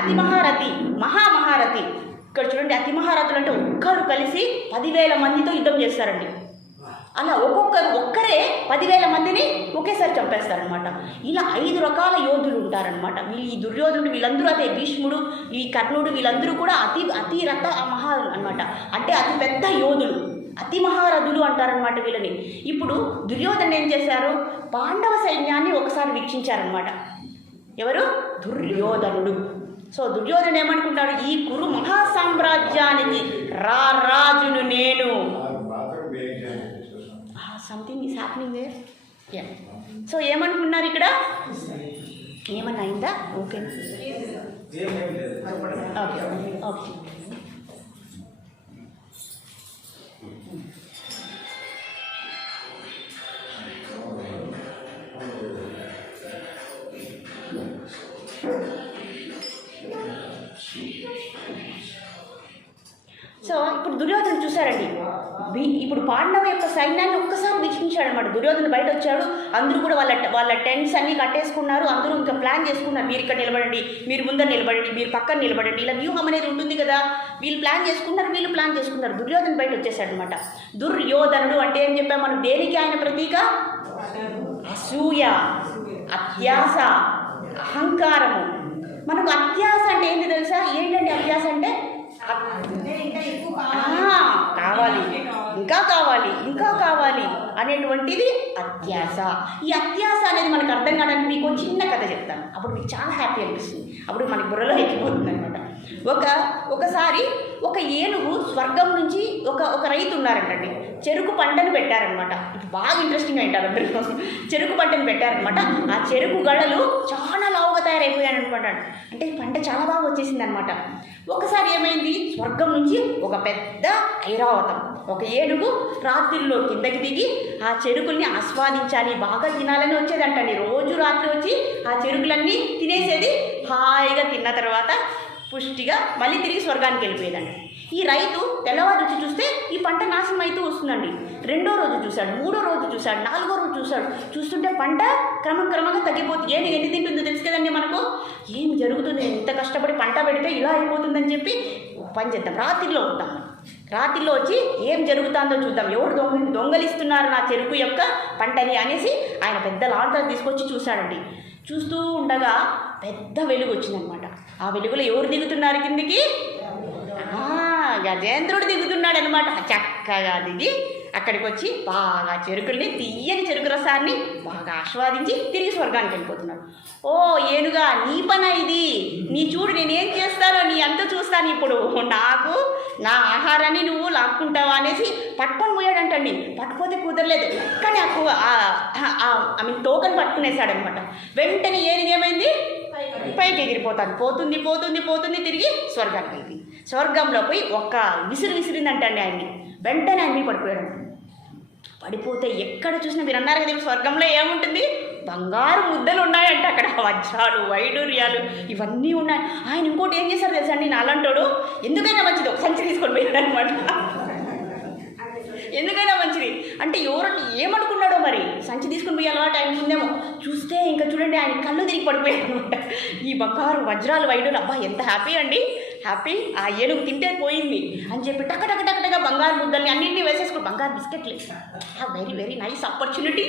అతి మహారథి, మహామహారథి. ఇక్కడ చూడండి, అతి మహారథులు అంటే ఒక్కరు కలిసి 10,000 మందితో యుద్ధం చేస్తారండి. అలా ఒక్కరే 10,000 మందిని ఒకేసారి చంపేస్తారనమాట. ఇలా 5 రకాల యోధులు ఉంటారనమాట. ఈ దుర్యోధనుడు వీళ్ళందరూ అదే, భీష్ముడు, ఈ కర్ణుడు, వీళ్ళందరూ కూడా అతి రథ మహా అనమాట. అంటే అతి పెద్ద యోధులు, అతి మహారథులు అంటారనమాట వీళ్ళని. ఇప్పుడు దుర్యోధనుడు ఏం చేశారు, పాండవ సైన్యాన్ని ఒకసారి వీక్షించారనమాట. ఎవరు? దుర్యోధనుడు. సో దుర్యోధనుడు ఏమనుకుంటాడు, ఈ కురు మహాసామ్రాజ్యానికి రాజును నేను. Something is happening there. Yeah. So ఏమనుకున్నారు ఇక్కడ, ఏమన్నా అయిందా? Okay okay okay. సో ఇప్పుడు దుర్యోధను చూశారండి, ఇప్పుడు పాండవ యొక్క సైన్యాన్ని ఒక్కసారి వీక్షించాడు అనమాట. దుర్యోధను బయట వచ్చాడు, అందరూ కూడా వాళ్ళ టెంట్స్ అన్నీ కట్టేసుకున్నారు. అందరూ ఇంకా ప్లాన్ చేసుకున్నారు, మీరు ఇక్కడ నిలబడండి, మీరు ముందర నిలబడండి, మీరు పక్కన నిలబడండి, ఇలా వ్యూహం అనేది ఉంటుంది కదా. వీళ్ళు ప్లాన్ చేసుకున్నారు. దుర్యోధను బయట వచ్చేసాడు అనమాట. దుర్యోధనుడు అంటే ఏం చెప్పాం మనం, దేనికి ఆయన ప్రతీక? అసూయ, అత్యాస, అహంకారము. మనకు అత్యాస అంటే ఏంటి తెలుసా? ఏంటండి అత్యాస అంటే? కావాలి, ఇంకా కావాలి అనేటువంటిది అత్యాస. ఈ అత్యాస అనేది మనకు అర్థం కావడానికి మీకు చిన్న కథ చెప్తాను, అప్పుడు మీకు చాలా హ్యాపీ అనిపిస్తుంది, అప్పుడు మనకి బుర్రలో ఎక్కిపోతుంది అనమాట. ఒకసారి ఒక ఏనుగు స్వర్గం నుంచి ఒక రైతు ఉన్నారంటండి, చెరుకు పంటను పెట్టారనమాట. ఇప్పుడు బాగా ఇంట్రెస్టింగ్గా వింటారు అందరూ. చెరుకు పంటను పెట్టారనమాట. ఆ చెరుకు గడలు చాలా లావుగా తయారైపోయాను అనమాట. అంటే పంట చాలా బాగా వచ్చేసింది అనమాట. ఒకసారి ఏమైంది, స్వర్గం నుంచి ఒక పెద్ద ఐరావతం, ఒక ఏనుగు రాత్రిలో కిందకి దిగి ఆ చెరుకుల్ని ఆస్వాదించాలి, బాగా తినాలని వచ్చేదంటండి. రోజు రాత్రి వచ్చి ఆ చెరుకులన్నీ తినేసేది. హాయిగా తిన్న తర్వాత పుష్టిగా మళ్ళీ తిరిగి స్వర్గానికి వెళ్ళిపోయేదండి. ఈ రైతు తెల్లవారు రుచి చూస్తే ఈ పంట నాశనం అవుతూ వస్తుందండి. 2వ రోజు చూశాడు, 3వ రోజు చూశాడు, 4వ రోజు చూశాడు. చూస్తుంటే పంట క్రమంగా తగ్గిపోతుంది. ఎన్ని తింటుందో తెలుసు కదండి మనకు, ఏం జరుగుతుంది, ఇంత కష్టపడి పంట పెడితే ఇలా అయిపోతుందని చెప్పి పని చేద్దాం, రాత్రిలో ఉంటాం. రాత్రిలో వచ్చి ఏం జరుగుతుందో చూద్దాం, ఎవరు దొంగలిస్తున్నారు నా చెరుకు యొక్క పంటని అనేసి ఆయన పెద్ద లాంతర్ తీసుకొచ్చి చూశాడండి. చూస్తూ ఉండగా పెద్ద వెలుగు వచ్చిందనమాట. ఆ వెలుగులో ఎవరు దిగుతున్నారు కిందికి? గజేంద్రుడు దిగుతున్నాడు అనమాట. చక్కగా దిగి అక్కడికి వచ్చి బాగా చెరుకుల్ని, తీయని చెరుకు రసాన్ని బాగా ఆస్వాదించి తిరిగి స్వర్గానికి వెళ్ళిపోతున్నాడు. ఓ ఏనుగా, నీ పని ఇది, నీ చూడు నేనేం చేస్తానో నీ అంత చూస్తాను. ఇప్పుడు నాకు నా ఆహారాన్ని నువ్వు లాక్కుంటావా అనేసి పట్టుకొని పోయాడంటండి. పట్టుకోతే కుదరలేదు, కానీ తోకని పట్టుకునేసాడనమాట. వెంటనే ఏమైంది, పైకి ఎగిరిపోతాను, పోతుంది తిరిగి స్వర్గానికి వెళ్ళింది. స్వర్గంలో పోయి ఒక్క విసిరిందంటండి ఆయన్ని. వెంటనే ఆయన పడిపోయాడు. పడిపోతే ఎక్కడ చూసినా, మీరు అన్నారు కదా స్వర్గంలో ఏముంటుంది, బంగారు ముద్దలు ఉన్నాయంట అక్కడ, వజ్రాలు, వైడూర్యాలు ఇవన్నీ ఉన్నాయి. ఆయన ఇంకోటి ఏం చేశారు తెలుసా అండి, నాలంటోడు ఎందుకైనా మంచిది ఒక సంచి తీసుకొని పోయాడు అనమాట. ఎందుకైనా మంచిది అంటే ఎవరు ఏమనుకున్నాడో మరి, సంచి తీసుకుని పోయి అలవాటు ఆయన ఉందేమో. చూస్తే ఇంకా చూడండి ఆయన కళ్ళు తిరిగి పడిపోయాడు అనమాట. ఈ బంగారు వజ్రాలు, వైడూర్యాలు, అబ్బా ఎంత హ్యాపీ అండి, హ్యాపీ. ఆ ఏనుగు తింటే పోయింది అని చెప్పి టకటకటకటగా బంగారు ముద్దల్ని అన్నింటినీ వేసేసుకుని, బంగారు బిస్కెట్లు, వెరీ నైస్ ఆపర్చునిటీ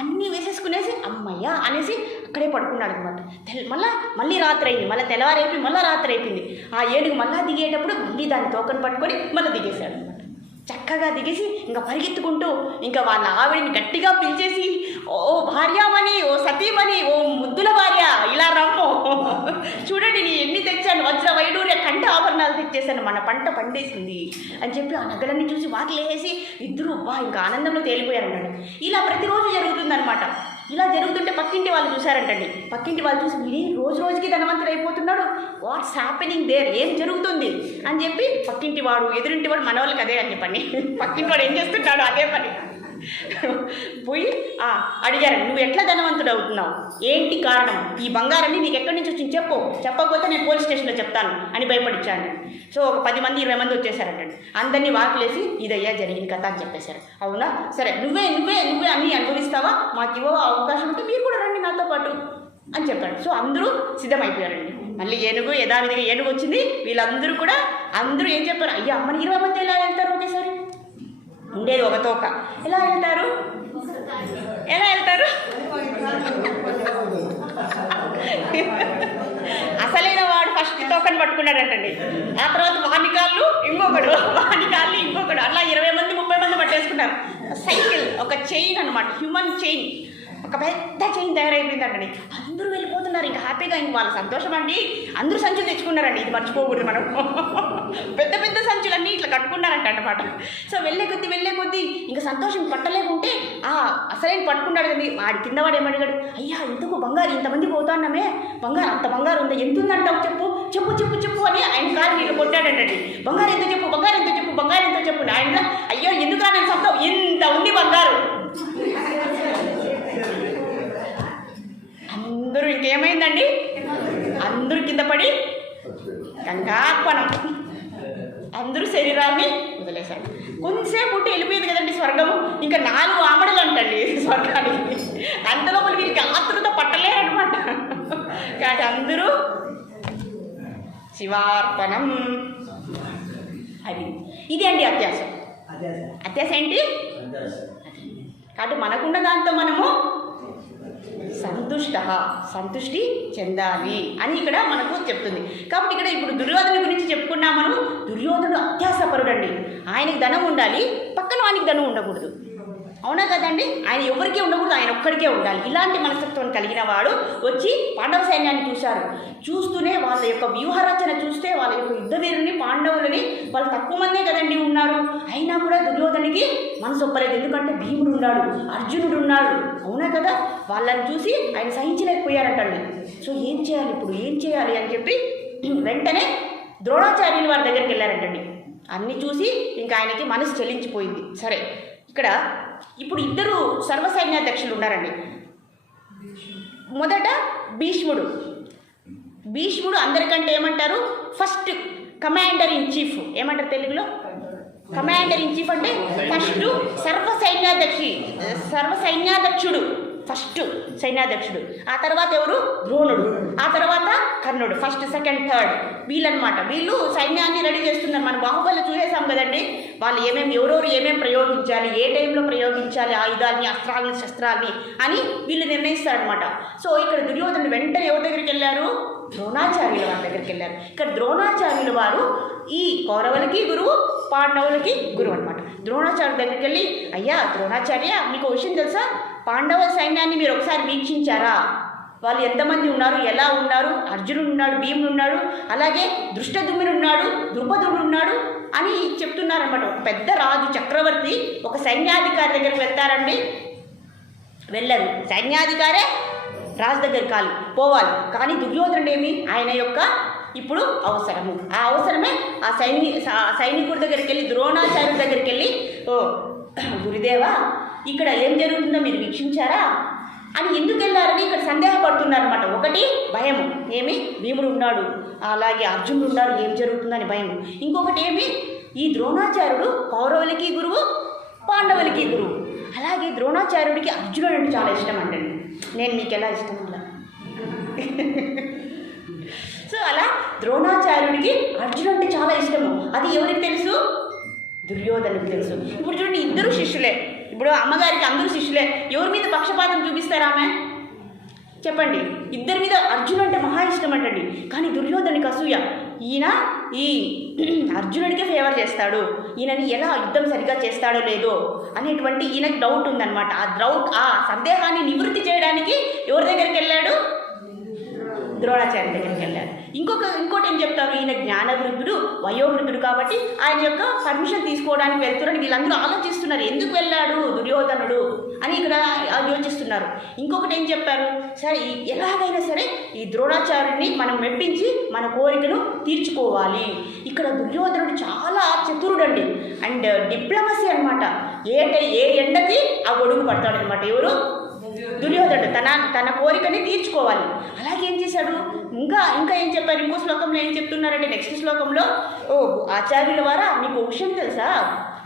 అన్నీ వేసేసుకునేసి అమ్మయ్య అనేసి అక్కడే పడుకున్నాడు అనమాట. మళ్ళీ రాత్రి అయింది, మళ్ళీ తెల్లవారైపోయి మళ్ళీ రాత్రి అయిపోయింది. ఆ ఏనుగు మళ్ళీ దిగేటప్పుడు మళ్ళీ దాన్ని తోకను పట్టుకొని మళ్ళీ దిగేశాడు అనమాట. చక్కగా దిగేసి ఇంకా పరిగెత్తుకుంటూ ఇంకా వాళ్ళ ఆవిడని గట్టిగా పిలిచేసి, ఓ భార్యామణి, ఓ సతీమణి, ఓ ముద్దుల భార్య, ఇలా రమ్ము, చూడండి నేను ఎన్ని తెచ్చాను, వజ్ర వైడూర్య కంఠ ఆభరణాలు తెచ్చేసాను, మన పంట పండేసింది అని చెప్పి ఆ నగలన్నీ చూసి వాటిలో వేసి ఇద్దరు ఇంకా ఆనందంలో తేలిపోయారంటండి. ఇలా ప్రతిరోజు జరుగుతుందనమాట. ఇలా జరుగుతుంటే పక్కింటి వాళ్ళు చూశారంటండి. పక్కింటి వాళ్ళు చూసి, వీడే రోజుకి ధనవంతుడు అయిపోతున్నాడు, వాట్స్ హ్యాపెనింగ్ దేర్, ఏం జరుగుతుంది అని చెప్పి పక్కింటి వాడు, ఎదురింటి వాడు, మన వాళ్ళకి అదే అని చెప్పండి, పక్కింటి వాడు ఏం చేస్తున్నాడు అదే పని పోయి అడిగారు, నువ్వు ఎట్లా ధనవంతుడు అవుతున్నావు, ఏంటి కారణం, ఈ బంగారాన్ని నీకు ఎక్కడి నుంచి వచ్చింది చెప్పు, చెప్పకపోతే నేను పోలీస్ స్టేషన్లో చెప్తాను అని భయపడిచ్చాను. సో ఒక 10 మంది 20 మంది వచ్చేసారంటండి. అందరినీ వాకులేసి ఇదయ్యా జరిగిన కథ అని చెప్పేశారు. అవునా, సరే నువ్వే అన్నీ అనుభవిస్తావా, మాకు ఇవ్వ అవకాశం ఉంటే మీరు కూడా రండి నాతో పాటు అని చెప్పాడు. సో అందరూ సిద్ధమైపోయారండి. మళ్ళీ ఏనుగు యథావిధిగా ఏనుగు వచ్చింది. వీళ్ళందరూ కూడా ఏం చెప్పారు, అయ్యా అమ్మని 20 మంది ఎలా వెళ్తారు ఒకేసారి, ఉండేది ఒక తోక. ఎలా వెళ్తారు? అసలైన వాడు ఫస్ట్ తోకని పట్టుకున్నాడంటండి. ఆ తర్వాత వాని కాళ్ళు ఇంకొకడు, అలా 20 మంది 30 మంది పట్టేసుకున్నారు. సైకిల్ ఒక చైన్ అనమాట, హ్యూమన్ చైన్, ఒక పెద్ద చైన్ తయారైపోయిందంటండి. అందరూ వెళ్ళిపోతున్నారు ఇంకా హ్యాపీగా. ఇంక వాళ్ళ సంతోషం అండి. అందరూ సంచులు తెచ్చుకున్నారండి, ఇది మర్చిపోకూడదు మనం. పెద్ద పెద్ద సంచులన్నీ ఇట్లా కట్టుకున్నారంట అన్నమాట. సో వెళ్ళే కొద్దీ ఇంకా సంతోషం పట్టలేకుంటే అసలైన పట్టుకున్నాడు కదండి. వాడి కింద వాడు ఏమడిగాడు, అయ్యా ఎందుకు బంగారు ఇంతమంది పోతాన్నమే, బంగారు అంత బంగారు ఉందా, ఎంత ఉందంటావు, చెప్పు అని ఆయన కాలు నీళ్ళు కొట్టాడంటండి. బంగారు ఎంతో చెప్పు. ఆయన అయ్యో ఎందుకు నేను చెప్తావు, ఇంత ఉంది బంగారు. అందరూ ఇంకేమైందండి, అందరూ కింద పడి కంగార్పణం, అందరూ శరీరాన్ని వదిలేశారు. కొంచెంసేపు ఉంటే వెళ్ళిపోయింది కదండి స్వర్గము. ఇంకా 4 ఆమడలు అంటండి స్వర్గానికి. అంతలోపల వీరికి ఆతృత పట్టలేరనమాట. కానీ అందరూ శివార్పణం. అది ఇది అండి అత్యాశ. అత్యాశ ఏంటి? కాబట్టి మనకున్న దాంతో మనము సంతుష్టి చెందాలి అని ఇక్కడ మనకు చెప్తుంది. కాబట్టి ఇక్కడ ఇప్పుడు దుర్యోధను గురించి చెప్పుకున్నాం మనం. దుర్యోధనుడు అత్యాశపరుడండి. ఆయనకి ధనం ఉండాలి, పక్కన వానికి ధనం ఉండకూడదు. అవునా కదండి? ఆయన ఎవరికీ ఉండకూడదు, ఆయన ఒక్కడికే ఉండాలి. ఇలాంటి మనస్తత్వం కలిగిన వాడు వచ్చి పాండవ సైన్యాన్ని చూస్తూనే వాళ్ళ యొక్క వ్యూహరచన చూస్తే వాళ్ళ యొక్క యుద్ధ వీరుని పాండవులని వాళ్ళు తక్కువ మందే కదండి ఉన్నారు. అయినా కూడా దుర్యోధనికి మనసు ఒప్పలేదు. ఎందుకంటే భీముడు ఉన్నాడు, అర్జునుడు ఉన్నాడు. అవునా కదా? వాళ్ళని చూసి ఆయన సహించలేకపోయారంటండి. సో ఏం చేయాలి అని చెప్పి వెంటనే ద్రోణాచార్యులు వారి దగ్గరికి వెళ్ళారంటండి. అన్నీ చూసి ఇంకా ఆయనకి మనసు చెల్లించిపోయింది. సరే, ఇక్కడ ఇప్పుడు ఇద్దరు సర్వసైన్యాధ్యక్షులు ఉన్నారండి. మొదట భీష్ముడు అందరికంటే ఏమంటారు, ఫస్ట్ కమాండర్ ఇన్ చీఫ్. ఏమంటారు తెలుగులో? కమాండర్ ఇన్ చీఫ్ అంటే ఫస్ట్ సర్వసైన్యాధ్యక్షుడు, ఫస్ట్ సైన్యాధ్యక్షుడు. ఆ తర్వాత ఎవరు? ద్రోణుడు. ఆ తర్వాత కర్ణుడు, ఫస్ట్ సెకండ్ థర్డ్ వీళ్ళనమాట. వీళ్ళు సైన్యాన్ని రెడీ చేస్తున్నారు. మనం బాహుబలి చూసేసాం కదండి. వాళ్ళు ఎవరెవరు ఏమేమి ప్రయోగించాలి, ఏ టైంలో ప్రయోగించాలి ఆయుధాలని, అస్త్రాలని, శస్త్రాలని అని వీళ్ళు నిర్ణయిస్తారనమాట. సో ఇక్కడ దుర్యోధనుడు వెంటనే ఎవరి దగ్గరికి వెళ్ళారు? ద్రోణాచార్యుల వారి దగ్గరికి వెళ్ళారు. ఇక్కడ ద్రోణాచార్యుల వారు ఈ కౌరవులకి గురువు, పాండవులకి గురువు అనమాట. ద్రోణాచార్యుల దగ్గరికి వెళ్ళి, అయ్యా ద్రోణాచార్య, మీకు విషయం తెలుసా, పాండవ సైన్యాన్ని మీరు ఒకసారి వీక్షించారా? వాళ్ళు ఎంతమంది ఉన్నారు, ఎలా ఉన్నారు? అర్జునుడు ఉన్నాడు, భీముడు ఉన్నాడు, అలాగే దృష్టద్యుమ్నుడు ఉన్నాడు, ద్రుపదుడు ఉన్నాడు అని చెప్తున్నారనమాట. ఒక పెద్ద రాజు చక్రవర్తి ఒక సైన్యాధికారి దగ్గరికి వెళ్తారండి, వెళ్ళరు. సైన్యాధికారే రాజు దగ్గర పోవాలి. కానీ దుర్యోధనుడు ఏమి, ఆయన యొక్క ఇప్పుడు అవసరము, ఆ అవసరమే ఆ సైనికుడి దగ్గరికి వెళ్ళి, ద్రోణాచార్యుడి దగ్గరికి వెళ్ళి, ఓ గురుదేవా, ఇక్కడ ఏం జరుగుతుందో మీరు వీక్షించారా అని ఎందుకు వెళ్ళారని ఇక్కడ సందేహపడుతున్నారనమాట. ఒకటి భయము, ఏమి భీముడు ఉన్నాడు, అలాగే అర్జునుడు ఉన్నాడు, ఏం జరుగుతుందని భయము. ఇంకొకటి ఏమి, ఈ ద్రోణాచార్యుడు కౌరవులకి గురువు, పాండవులకి గురువు. అలాగే ద్రోణాచార్యుడికి అర్జునుడు అంటే చాలా ఇష్టం అంటండి. నేను మీకు ఎలా ఇష్టం అలా. సో అలా ద్రోణాచార్యుడికి అర్జునుడు అంటే చాలా ఇష్టము. అది ఎవరికి తెలుసు? దుర్యోధనుడికి తెలుసు. ఇప్పుడు చూడండి, ఇద్దరు శిష్యులే. ఇప్పుడు అమ్మగారికి అందరూ శిష్యులే. ఎవరి మీద పక్షపాతం చూపిస్తారా ఆమె? చెప్పండి. ఇద్దరి మీద అర్జునుడు అంటే మహా ఇష్టం అంటండి. కానీ దుర్యోధనుడికి అసూయ. ఈయన ఈ అర్జునుడికే ఫేవర్ చేస్తాడు, ఈయనని ఎలా యుద్ధం సరిగ్గా చేస్తాడో లేదో అనేటువంటి ఈయనకి డౌట్ ఉందన్నమాట. ఆ సందేహాన్ని నివృత్తి చేయడానికి ఎవరి దగ్గరికి వెళ్ళాడు? ద్రోణాచార్య దగ్గరికి వెళ్ళారు. ఇంకోటి ఏం చెప్తారు, ఈయన జ్ఞానవృద్ధుడు, వయోవృద్ధుడు కాబట్టి ఆయన యొక్క పర్మిషన్ తీసుకోవడానికి వెళ్తున్నారని వీళ్ళందరూ ఆలోచిస్తున్నారు. ఎందుకు వెళ్ళాడు దుర్యోధనుడు అని ఇక్కడ ఆలోచిస్తున్నారు. ఇంకొకటి ఏం చెప్పారు, సరే ఎలాగైనా సరే ఈ ద్రోణాచార్యుడిని మనం మెప్పించి మన కోరికను తీర్చుకోవాలి. ఇక్కడ దుర్యోధనుడు చాలా చతురుడండి, అండ్ డిప్లొమసీ అనమాట. ఏ ఎండకి ఆ గొడుగు పడతాడనమాట. ఎవరు? దుర్యోధనుడు తన కోరికని తీర్చుకోవాలి. అలాగే ఏం చేశాడు, ఇంకా ఏం చెప్పారు, ఇంకో శ్లోకంలో ఏం చెప్తున్నారంటే, నెక్స్ట్ శ్లోకంలో, ఓ ఆచార్యుల వారా, మీకు విషయం తెలుసా,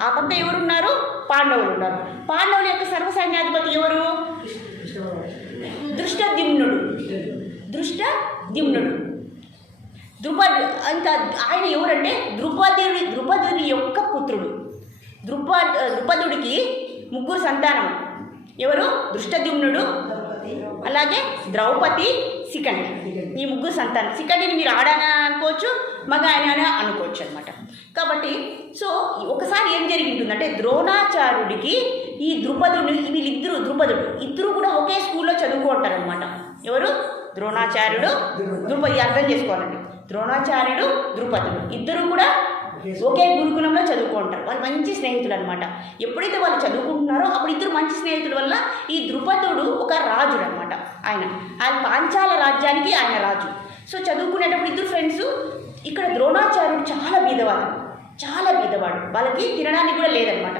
ఆ పక్క ఎవరున్నారు? పాండవులు ఉన్నారు. పాండవుల యొక్క సర్వసైన్యాధిపతి ఎవరు? దృష్టద్యుమ్నుడు. ఇంకా ఆయన ఎవరంటే ద్రుపదుడి యొక్క పుత్రుడు. ద్రుపదుడికి 3 సంతానం. ఎవరు? దృష్టద్యుమ్నుడు, అలాగే ద్రౌపది, శిఖండి. ఈ 3 సంతానం. శిఖండిని మీరు ఆడన అనుకోవచ్చు, మగ ఆయన అనుకోవచ్చు అనమాట. కాబట్టి సో ఒకసారి ఏం జరిగింటుందంటే ద్రోణాచార్యుడికి ఈ ద్రుపదుడు, వీళ్ళిద్దరు ఇద్దరు కూడా ఒకే స్కూల్లో చదువుకుంటారనమాట. ఎవరు? ద్రోణాచార్యుడు, ద్రుపది. అర్థం చేసుకోవాలండి, ద్రోణాచార్యుడు, ద్రుపదుడు ఇద్దరు కూడా ఒకే గురుకులంలో చదువుకుంటారు. వాళ్ళు మంచి స్నేహితులు అనమాట. ఎప్పుడైతే వాళ్ళు చదువుకుంటున్నారో అప్పుడు ఇద్దరు మంచి స్నేహితుల వల్ల ఈ ద్రుపదుడు ఒక రాజుడు అనమాట. ఆయన పాంచాల రాజ్యానికి ఆయన రాజు. సో చదువుకునేటప్పుడు ఇద్దరు ఫ్రెండ్స్. ఇక్కడ ద్రోణాచార్యుడు చాలా బీదవాడు, వాళ్ళకి తినడానికి కూడా లేదనమాట.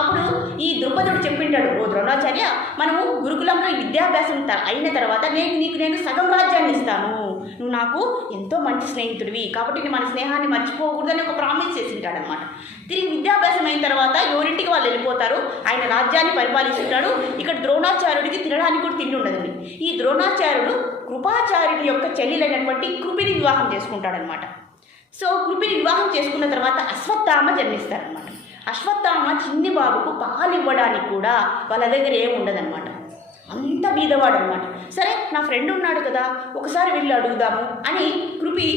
అప్పుడు ఈ ద్రుపదుడు చెప్పింటాడు, ఓ ద్రోణాచార్య, మనము గురుకులంలో విద్యాభ్యాసం అయిన తర్వాత నేను సగం రాజ్యాన్ని ఇస్తాను, నువ్వు నాకు ఎంతో మంచి స్నేహితుడివి కాబట్టి మన స్నేహాన్ని మర్చిపోకూడదని ఒక ప్రామిస్ చేసింటాడు అనమాట. తిరిగి విద్యాభ్యాసం అయిన తర్వాత ఎవరింటికి వాళ్ళు వెళ్ళిపోతారు. ఆయన రాజ్యాన్ని పరిపాలిస్తుంటాడు. ఇక్కడ ద్రోణాచార్యుడికి తినడానికి కూడా తిండి ఉండదండి. ఈ ద్రోణాచార్యుడు కృపాచార్యుడి యొక్క చెల్లెలైనటువంటి కృపిని వివాహం చేసుకుంటాడనమాట. సో కృపిని వివాహం చేసుకున్న తర్వాత అశ్వత్థామ జన్మిస్తారనమాట. అశ్వత్థామ చిన్ని బాబుకు పాలు ఇవ్వడానికి కూడా వాళ్ళ దగ్గర ఏమి ఉండదన్నమాట. అంత బీదవాడు అనమాట. సరే, నా ఫ్రెండ్ ఉన్నాడు కదా, ఒకసారి వెళ్ళి అడుగుదాము అని కృపి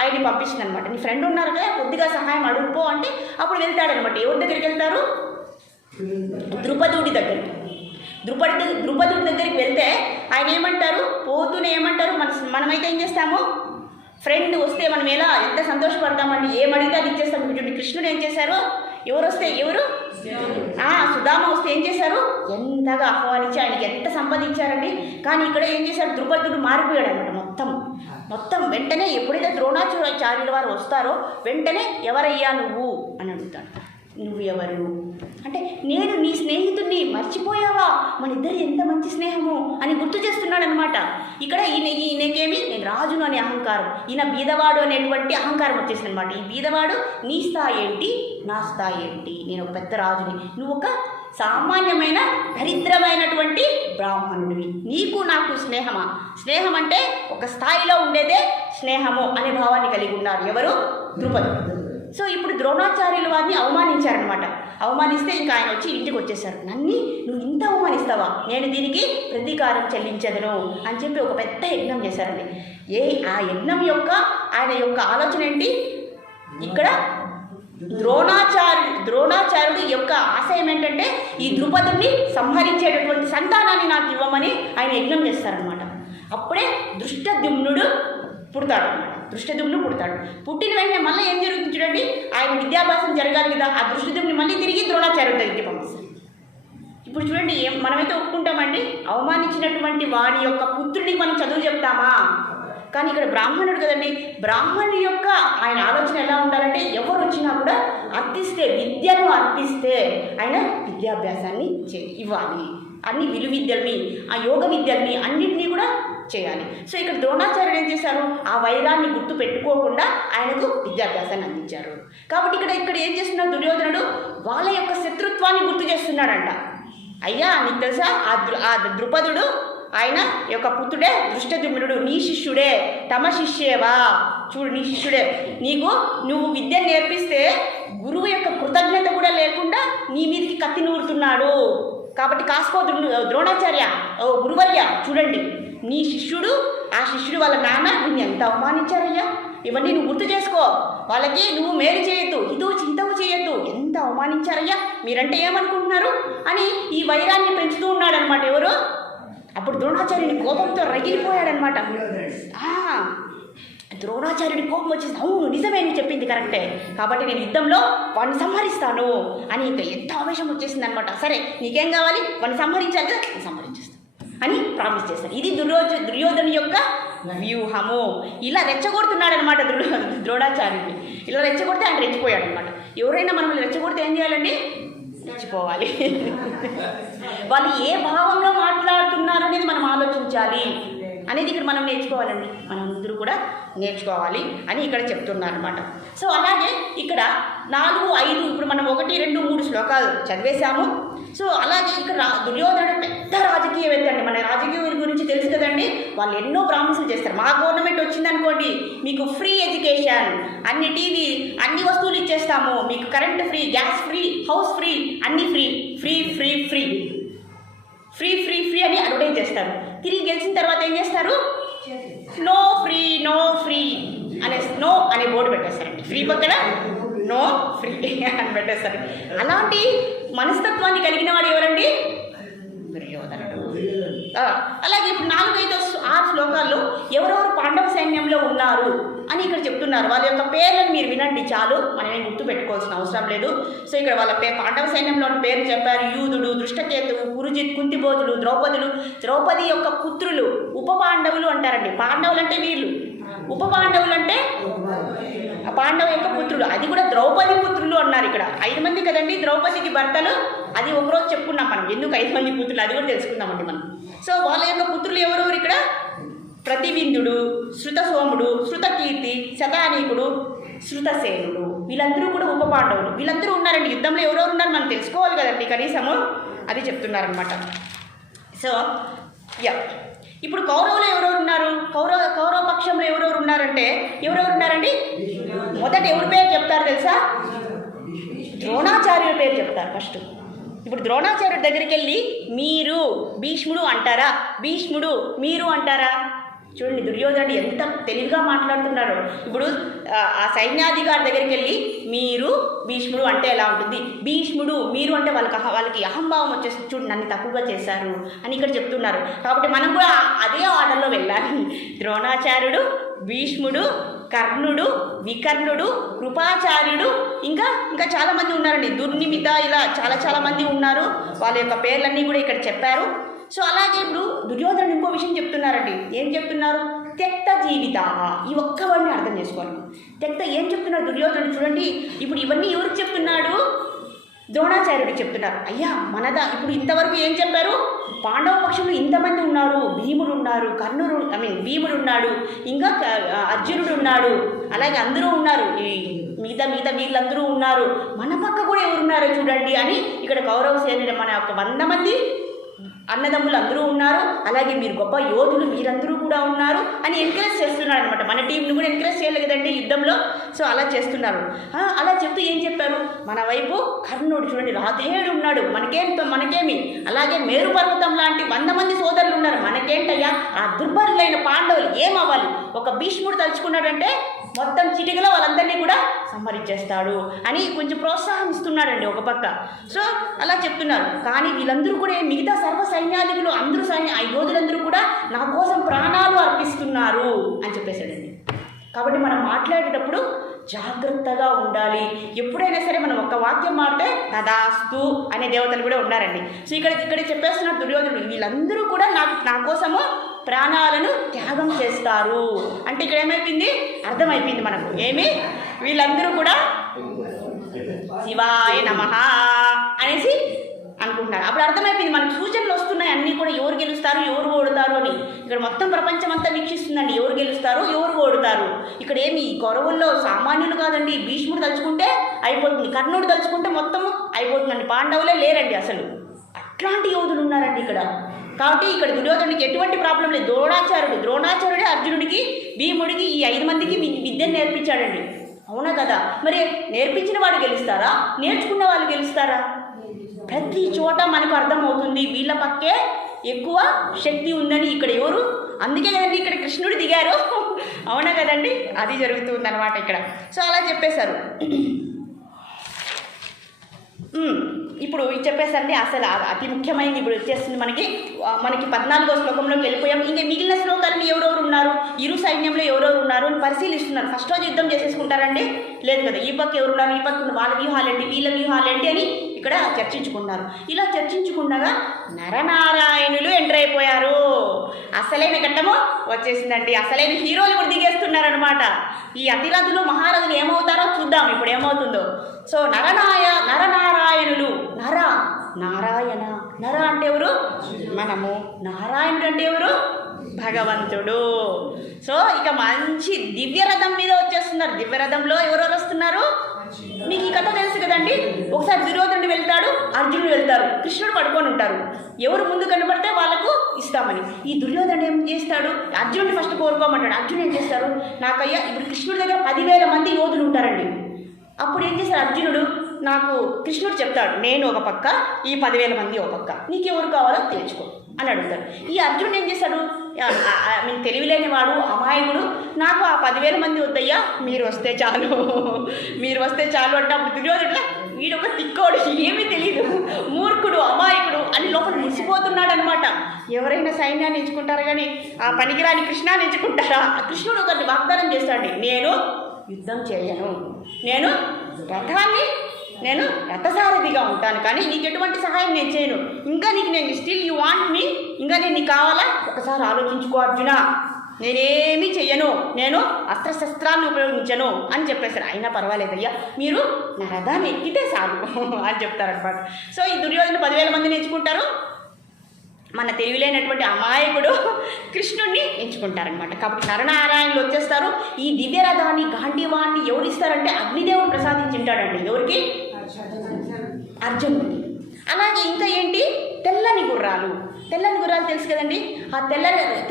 ఆయన్ని పంపిస్తుంది అనమాట. నీ ఫ్రెండ్ ఉన్నారు కదా, కొద్దిగా సహాయం అడుగుపో అంటే అప్పుడు వెళ్తాడనమాట. ఎవరి దగ్గరికి వెళ్తారు? ద్రుపదుడి దగ్గరికి. ద్రుపదుడి దగ్గరికి వెళ్తే ఆయన ఏమంటారు? పోతూనే ఏమంటారు? మనమైతే ఏం చేస్తాము? ఫ్రెండ్ వస్తే మనం ఎంత సంతోషపడతామండి, ఏమడిగితే అది ఇచ్చేస్తాం. చూడండి కృష్ణుడు ఏం చేశారు? ఎవరు సుధామ వస్తే ఏం చేశారు? ఎంతగా ఆహ్వానించి ఆయనకి ఎంత సంపాదించారండి. కానీ ఇక్కడ ఏం చేశారు? ద్రుపదుడు మారిపోయాడు అనమాట. మొత్తం వెంటనే ఎప్పుడైతే ద్రోణాచార్యుల వారు వస్తారో వెంటనే ఎవరయ్యా నువ్వు అని అడుగుతాడు. నువ్వు ఎవరు అంటే, నేను నీ స్నేహితుడిని, మర్చిపోయావా? మన ఇద్దరు ఎంత మంచి స్నేహము అని గుర్తు చేస్తున్నాడు అనమాట. ఇక్కడ ఈయనకేమి, నేను రాజును అనే అహంకారం, ఈయన బీదవాడు అనేటువంటి అహంకారం వచ్చేసింది అనమాట. ఈ బీదవాడు, నీ స్థాయి ఏంటి, నా స్థాయి ఏంటి, నేను ఒక పెద్ద రాజుని, నువ్వు ఒక సామాన్యమైన దరిద్రమైనటువంటి బ్రాహ్మణుడివి, నీకు నాకు స్నేహమా? స్నేహం అంటే ఒక స్థాయిలో ఉండేదే స్నేహము అనే భావాన్ని కలిగి ఉన్నారు. ఎవరు? ద్రుపదుడు. సో ఇప్పుడు ద్రోణాచార్యుల వారిని అవమానించారనమాట. అవమానిస్తే ఇంకా ఆయన వచ్చి ఇంటికి వచ్చేసారు. నువ్వు ఇంత అవమానిస్తావా, నేను దీనికి ప్రతీకారం చెల్లించదను అని చెప్పి ఒక పెద్ద యజ్ఞం చేశారండి. ఆ యజ్ఞం యొక్క ఆయన యొక్క ఆలోచన ఏంటి? ఇక్కడ ద్రోణాచార్యుడి యొక్క ఆశయం ఏంటంటే ఈ ద్రుపదుడిని సంహరించేటటువంటి సంతానాన్ని నాకు ఇవ్వమని ఆయన యజ్ఞం చేస్తారనమాట. అప్పుడే దృష్టద్యుమ్నుడు పుడతాడు. పుట్టిన వెంటనే మళ్ళీ ఏం జరుగుతుంది చూడండి, ఆయన విద్యాభ్యాసం జరగాలి కదా, ఆ దృష్టద్యుమ్ని మళ్ళీ తిరిగి ద్రోణాచార్యుడి దగ్గరికి పంపిస్తారు. ఇప్పుడు చూడండి, మనమైతే ఒప్పుకుంటామండి, అవమానించినటువంటి వాడి యొక్క పుత్రుడికి మనం చదువు చెప్తామా? కానీ ఇక్కడ బ్రాహ్మణుడు కదండి, బ్రాహ్మణుడి యొక్క ఆయన ఆలోచన ఎలా ఉండాలంటే, ఎవరు వచ్చినా కూడా విద్యను అర్పిస్తే ఆయన విద్యాభ్యాసాన్ని ఇవ్వాలి, అన్ని విలువిద్యల్ని, ఆ యోగ విద్యల్ని అన్నింటినీ కూడా చేయాలి. సో ఇక్కడ ద్రోణాచార్యుడు ఏం చేశారు? ఆ వైరాన్ని గుర్తు పెట్టుకోకుండా ఆయనకు విద్యాభ్యాసాన్ని అందించారు. కాబట్టి ఇక్కడ ఏం చేస్తున్నాడు దుర్యోధనుడు? వాళ్ళ యొక్క శత్రుత్వాన్ని గుర్తు చేస్తున్నాడంట. అయ్యా, నీకు తెలుసా, ఆ ద్రుపదుడు ఆయన యొక్క పుత్రుడే దృష్టద్యుమ్నుడు, నీ శిష్యుడే, తమ శిష్యేవా, చూడు నీ శిష్యుడే, నువ్వు విద్యను నేర్పిస్తే గురువు యొక్క కృతజ్ఞత కూడా లేకుండా నీ మీదకి కత్తి నూరుతున్నాడు. కాబట్టి కాసుకో ద్రోణాచార్య, ఓ గురువర్య, చూడండి నీ శిష్యుడు, ఆ శిష్యుడు వాళ్ళ నాన్న నిన్ను ఎంత అవమానించారయ్యా, ఇవన్నీ నువ్వు గుర్తు చేసుకో, వాళ్ళకి నువ్వు మేలు చేయొద్దు, చింతవు చేయొద్దు, ఎంత అవమానించారయ్యా, మీరంటే ఏమనుకుంటున్నారు అని ఈ వైరాన్ని పెంచుతూ ఉన్నాడనమాట. ఎవరు? అప్పుడు ద్రోణాచార్యుని కోపంతో రగిలిపోయాడనమాట. ద్రోణాచార్యుడి కోపం వచ్చేసి, అవును నిజమే, నువ్వు చెప్పింది కరెక్టే, కాబట్టి నేను యుద్ధంలో వాడిని సంహరిస్తాను అని ఇంకా ఎంత ఆవేశం వచ్చేసింది అనమాట. సరే, నీకేం కావాలి, వాడిని సంహరించాలి కదా, నేను సంహరించేస్తాను అని ప్రామిస్ చేస్తాను. ఇది దుర్యోధను యొక్క వ్యూహము. ఇలా రెచ్చగొడుతున్నాడనమాట ద్రోణాచార్యుడిని. ఇలా రెచ్చగొడితే ఆయన రెచ్చిపోయాడు అనమాట. ఎవరైనా మనం రెచ్చగొడితే ఏం చేయాలండి? రెచ్చిపోవాలి. వాళ్ళు ఏ భావంలో మాట్లాడుతున్నారు అనేది మనం ఆలోచించాలి అనేది ఇక్కడ మనం నేర్చుకోవాలండి. మనం అందరూ కూడా నేర్చుకోవాలి అని ఇక్కడ చెప్తున్నారనమాట. సో అలాగే ఇక్కడ 4, 5 ఇప్పుడు మనం 1, 2, 3 శ్లోకాలు చదివేశాము. సో అలాగే ఇక్కడ దుర్యోధనుడు పెద్ద రాజకీయవేత్త అండి. మన రాజకీయం గురించి తెలుసు కదండి. వాళ్ళు ఎన్నో ప్రామిసులు చేస్తారు. మా గవర్నమెంట్ వచ్చిందనుకోండి మీకు ఫ్రీ ఎడ్యుకేషన్, అన్ని టీవీ, అన్ని వస్తువులు ఇచ్చేస్తాము, మీకు current free, gas free, house free, అన్ని free free free free free free free అని అడ్వర్టైజ్ చేస్తారు. తిరిగి గెలిచిన తర్వాత ఏం చేస్తారు? No free no free no అనే బోర్డు పెట్టేస్తారండి. ఫ్రీ పక్కన నో ఫ్రీ అని పెట్టేస్తారు. అలాంటి మనస్తత్వాన్ని కలిగిన వాడు ఎవరండి? దుర్యోధనుడు. అలాగే ఇప్పుడు 4-5-6 శ్లోకాల్లో ఎవరెవరు పాండవ సైన్యంలో ఉన్నారు అని ఇక్కడ చెప్తున్నారు. వాళ్ళ యొక్క పేర్లను మీరు వినండి చాలు, మనమేం గుర్తు పెట్టుకోవాల్సిన అవసరం లేదు. సో ఇక్కడ వాళ్ళ పాండవ సైన్యంలో పేర్లు చెప్పారు. యూదుడు, దృష్టకేతువు, పురుజిత్, కుంతిబోధులు, ద్రౌపది యొక్క పుత్రులు ఉప పాండవులు అంటారండి. పాండవులు అంటే వీళ్ళు, ఉప పాండవులు అంటే పాండవ యొక్క పుత్రులు, అది కూడా ద్రౌపది పుత్రులు అన్నారు. ఇక్కడ 5 మంది కదండి ద్రౌపదికి భర్తలు, అది ఒకరోజు చెప్పుకున్నాం మనం, ఎందుకు 5 మంది పుత్రులు అది కూడా తెలుసుకుందామండి మనం. సో వాళ్ళ యొక్క పుత్రులు ఎవరెవరు ఇక్కడ? ప్రతివిందుడు, శృతసోముడు, శృతకీర్తి, శతానీకుడు, శృతసేనుడు, వీళ్ళందరూ కూడా ఉప పాండవులు. వీళ్ళందరూ ఉన్నారండి యుద్ధంలో. ఎవరెవరు ఉన్నారు మనం తెలుసుకోవాలి కదండి కనీసము, అది చెప్తున్నారనమాట. సో ఇప్పుడు కౌరవులు ఎవరెవరు ఉన్నారు? కౌరవ పక్షంలో ఎవరెవరు ఉన్నారంటే ఎవరెవరు ఉన్నారండి? మొదట ఎవరి పేరు చెప్తారు తెలుసా? ద్రోణాచార్యుల పేరు చెప్తారు ఫస్ట్. ఇప్పుడు ద్రోణాచార్యుడి దగ్గరికి వెళ్ళి మీరు భీష్ముడు అంటారా? భీష్ముడు మీరు అంటారా? చూడండి దుర్యోధనుడు ఎంత తెలివిగా మాట్లాడుతున్నాడు. ఇప్పుడు ఆ సైన్యాధికారి దగ్గరికి వెళ్ళి మీరు భీష్ముడు అంటే ఎలా ఉంటుంది? భీష్ముడు మీరు అంటే వాళ్ళకి అహంభావం వచ్చేసి చూడు నన్ను తక్కువగా చేశారు అని ఇక్కడ చెప్తున్నారు. కాబట్టి మనం కూడా అదే ఆర్డర్లో వెళ్ళాలి. ద్రోణాచార్యుడు, భీష్ముడు, కర్ణుడు, వికర్ణుడు, కృపాచార్యుడు, ఇంకా చాలామంది ఉన్నారండి. దుర్నిమిత, ఇలా చాలా మంది ఉన్నారు. వాళ్ళ యొక్క పేర్లన్నీ కూడా ఇక్కడ చెప్పారు. సో అలాగే ఇప్పుడు దుర్యోధనుడు ఇంకో విషయం చెప్తున్నారండి. ఏం చెప్తున్నారు? త్యక్త జీవిత. ఈ ఒక్కవాడిని అర్థం చేసుకోవాలి. త్యక్త ఏం చెప్తున్నారు దుర్యోధనుడు? చూడండి ఇప్పుడు ఇవన్నీ ఎవరికి చెప్తున్నాడు? ద్రోణాచార్యుడికి చెప్తున్నారు. అయ్యా మనదా ఇప్పుడు ఇంతవరకు ఏం చెప్పారు? పాండవ పక్షంలో ఇంతమంది ఉన్నారు, భీముడు ఉన్నారు, భీముడు ఉన్నాడు, ఇంకా అర్జునుడు ఉన్నాడు, అలాగే అందరూ ఉన్నారు, ఈ మిగతా వీళ్ళందరూ ఉన్నారు, మన పక్క కూడా ఎవరున్నారో చూడండి అని ఇక్కడ కౌరవ సేన మన యొక్క 100 మంది అన్నదమ్ములు అందరూ ఉన్నారు, అలాగే మీరు గొప్ప యోధులు మీరందరూ కూడా ఉన్నారు అని ఎంకరేజ్ చేస్తున్నారు అనమాట. మన టీంని కూడా ఎంకరేజ్ చేయాలి కదండి యుద్ధంలో. సో అలా చేస్తున్నారు. అలా చెప్తూ ఏం చెప్పారు? మన వైపు కర్ణుడు చూడండి, రాధేయుడు ఉన్నాడు, మనకేమి, అలాగే మేరు పర్వతం లాంటి 100 మంది సోదరులు ఉన్నారు, మనకేంటయ్యా ఆ దుర్బలులైన పాండవులు ఏమవ్వాలి? ఒక భీష్ముడు తలుచుకున్నాడంటే మొత్తం చిటికలో వాళ్ళందరినీ కూడా సంహరించేస్తాడు అని కొంచెం ప్రోత్సాహం ఇస్తున్నాడండి ఒక పక్క. సో అలా చెప్తున్నారు. కానీ వీళ్ళందరూ కూడా మిగతా సర్వ సైన్యాధికులు అందరూ ఆ యోధులందరూ కూడా నా కోసం ప్రాణాలు అర్పిస్తున్నారు అని చెప్పేశాడండి. కాబట్టి మనం మాట్లాడేటప్పుడు జాగ్రత్తగా ఉండాలి. ఎప్పుడైనా సరే మనం ఒక వాక్యం మారితే తదాస్తు అనే దేవతలు కూడా ఉన్నారండి. సో ఇక్కడ చెప్పేస్తున్నారు దుర్యోధనుడు, వీళ్ళందరూ కూడా నా కోసము ప్రాణాలను త్యాగం చేస్తారు అంటే ఇక్కడ ఏమైపోయింది? అర్థమైపోయింది మనకు. వీళ్ళందరూ కూడా శివాయ నమః అనేసి అనుకుంటున్నారు. అప్పుడు అర్థమైపోయింది మనకు. సూచనలు వస్తున్నాయి అన్నీ కూడా, ఎవరు గెలుస్తారు ఎవరు ఓడుతారు అని. ఇక్కడ మొత్తం ప్రపంచం అంతా వీక్షిస్తుందండి, ఎవరు గెలుస్తారు ఎవరు ఓడుతారు. ఇక్కడ కౌరవుల్లో సామాన్యులు కాదండి. భీష్ముడు తలుచుకుంటే అయిపోతుంది, కర్ణుడు తలుచుకుంటే మొత్తం అయిపోతుందండి. పాండవులే లేరండి అసలు. అట్లాంటి యోధులు ఉన్నారండి ఇక్కడ. కాబట్టి ఇక్కడ దుర్యోధనుడికి ఎటువంటి ప్రాబ్లం లేదు. ద్రోణాచార్యుడే అర్జునుడికి, భీముడికి, ఈ 5 మందికి విద్యను నేర్పించాడండి. అవునా కదా? మరి నేర్పించిన వాడు గెలుస్తారా? నేర్చుకున్న వాళ్ళు గెలుస్తారా? ప్రతి చోట మనకు అర్థమవుతుంది వీళ్ళ పక్కే ఎక్కువ శక్తి ఉందని. ఇక్కడ ఎవరు? అందుకే కదండి ఇక్కడ కృష్ణుడు దిగారు. అవునా కదండి? అది జరుగుతుంది అనమాట ఇక్కడ. సో అలా చెప్పేశారు. ఇప్పుడు చెప్పేసండి అసలు అతి ముఖ్యమైనది ఇప్పుడు వచ్చేస్తుంది మనకి 14వ శ్లోకంలోకి వెళ్ళిపోయాం. ఇంకా మిగిలిన శ్లోకాలను ఎవరెవరు ఉన్నారు, ఇరు సైన్యంలో ఎవరెవరు ఉన్నారు అని పరిశీలిస్తున్నారు. ఫస్ట్ రోజు యుద్ధం చేసేసుకుంటారండి? లేదు కదా. ఈ పక్క ఎవరున్నారు, ఈ పక్క వాళ్ళ వ్యూహాలేంటి, వీళ్ళ వ్యూహాలేంటి అని ఇక్కడ చర్చించుకున్నారు. ఇలా చర్చించుకున్నాగా నరనారాయణులు ఎంటర్ అయిపోయారు. అసలైన ఘట్టము వచ్చేసిందండి. అసలైన హీరోలు ఇప్పుడు దిగేస్తున్నారనమాట. ఈ అతిరథులు మహారథులు ఏమవుతారో చూద్దాం ఇప్పుడు ఏమవుతుందో. సో నరనారాయణులు. నారాయణ అంటే ఎవరు? మనము. నారాయణుడు అంటే ఎవరు? భగవంతుడు. సో ఇక మంచి దివ్యరథం మీద వచ్చేస్తున్నారు. దివ్యరథంలో ఎవరెవరు వస్తున్నారు? మీకు ఈ కథ తెలుసు కదండి. ఒకసారి దుర్యోధనుడు వెళ్తాడు, అర్జునుడు వెళ్తారు, కృష్ణుడు పడుకొని ఉంటారు. ఎవరు ముందు కనబడితే వాళ్ళకు ఇస్తారు. ఇస్తామని. ఈ దుర్యోధనుడు ఏం చేస్తాడు, అర్జునుడిని ఫస్ట్ కోరుకోమంటాడు. అర్జునుడు ఏం చేస్తారు, నాకయ్యా ఇప్పుడు కృష్ణుడి దగ్గర 10,000 మంది యోధులు ఉంటారండి. అప్పుడు ఏం చేశాడు అర్జునుడు, నాకు కృష్ణుడు చెప్తాడు, నేను ఒక పక్క, ఈ 10,000 మంది ఒక పక్క, నీకు ఎవరు కావాలో తెలుసుకో అని అడుగుతాడు. ఈ అర్జునుడు ఏం చేశాడు, నేను తెలివిలేని వాడు, అమాయకుడు, నాకు ఆ 10,000 మంది వద్దయ్యా, మీరు వస్తే చాలు, మీరు వస్తే చాలు అంటే అప్పుడు దుర్యోధనుడు వీడొక తిక్కోడు, ఏమీ తెలియదు, మూర్ఖుడు, అమాయకుడు అని లోపల మురిసిపోతున్నాడు అనమాట. ఎవరైనా సైన్యాన్ని ఎంచుకుంటారు కానీ ఆ పనికిరాని కృష్ణాన్ని ఎంచుకుంటారా? కృష్ణుడు ఒకటి వాగ్దానం చేస్తాడు, నేను యుద్ధం చేయను, నేను రథసారథిగా ఉంటాను, కానీ నీకు ఎటువంటి సహాయం నేను చేయను, ఇంకా నీకు నేను స్టిల్ యూ వాంట్ మీ, ఇంకా నేను నీకు కావాలా, ఒకసారి ఆలోచించుకో అర్జున, నేనేమీ చెయ్యను, నేను అస్త్రశస్త్రాన్ని ఉపయోగించను అని చెప్పేశారు. అయినా పర్వాలేదయ్యా, మీరు నా రథాన్ని ఎక్కితే చాలు అని చెప్తారనమాట. సో ఈ దుర్యోధన 10,000 మందిని ఎంచుకుంటారు, మన తెలివిలేనటువంటి అమాయకుడు కృష్ణుడిని ఎంచుకుంటారనమాట. కాబట్టి నరనారాయణులు వచ్చేస్తారు. ఈ దివ్యరథాన్ని, గాంధీవాన్ని ఎవరు ఇస్తారంటే అగ్నిదేవుడు ప్రసాదించుంటాడండి. ఎవరికి? అర్జునుడికి. అలాగే ఇంకా ఏంటి, తెల్లని గుర్రాలు తెలుసు కదండి. ఆ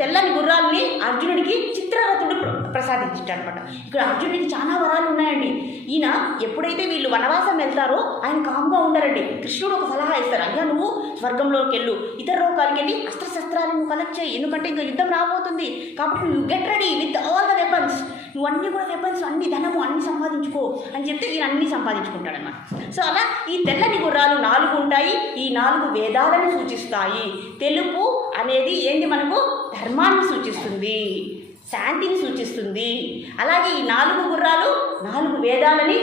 తెల్లని గుర్రాలని అర్జునుడికి చిత్రరథుడు ప్రసాదించాడు అనమాట. ఇక్కడ అర్జునుడికి చాలా వరాలు ఉన్నాయండి. ఈయన ఎప్పుడైతే వీళ్ళు వనవాసం వెళ్తారో ఆయన కామ్గా ఉండరండి. కృష్ణుడు ఒక సలహా ఇస్తారు, అయ్యా నువ్వు స్వర్గంలోకి వెళ్ళు, ఇతర లోకాలకి వెళ్ళి అస్త్రశస్త్రాలు నువ్వు కలెక్ట్ చేయి, ఎందుకంటే ఇంకా యుద్ధం రాబోతుంది, కాబట్టి నువ్వు get ready with all the weapons, నువ్వు అన్నీ కూడా వెపన్స్, అన్ని ధనము అన్ని సంపాదించుకో అని చెప్తే ఈయన అన్నీ సంపాదించుకుంటాడనమాట. సో అలా ఈ తెల్లని గుర్రాలు 4 ఉంటాయి. ఈ 4 వేదాలను సూచిస్తాయి. తెలుపు అనేది ఏంటి, మనకు ధర్మాన్ని సూచిస్తుంది, శాంతిని సూచిస్తుంది. అలాగే ఈ 4 గుర్రాలు 4 వేదాలని,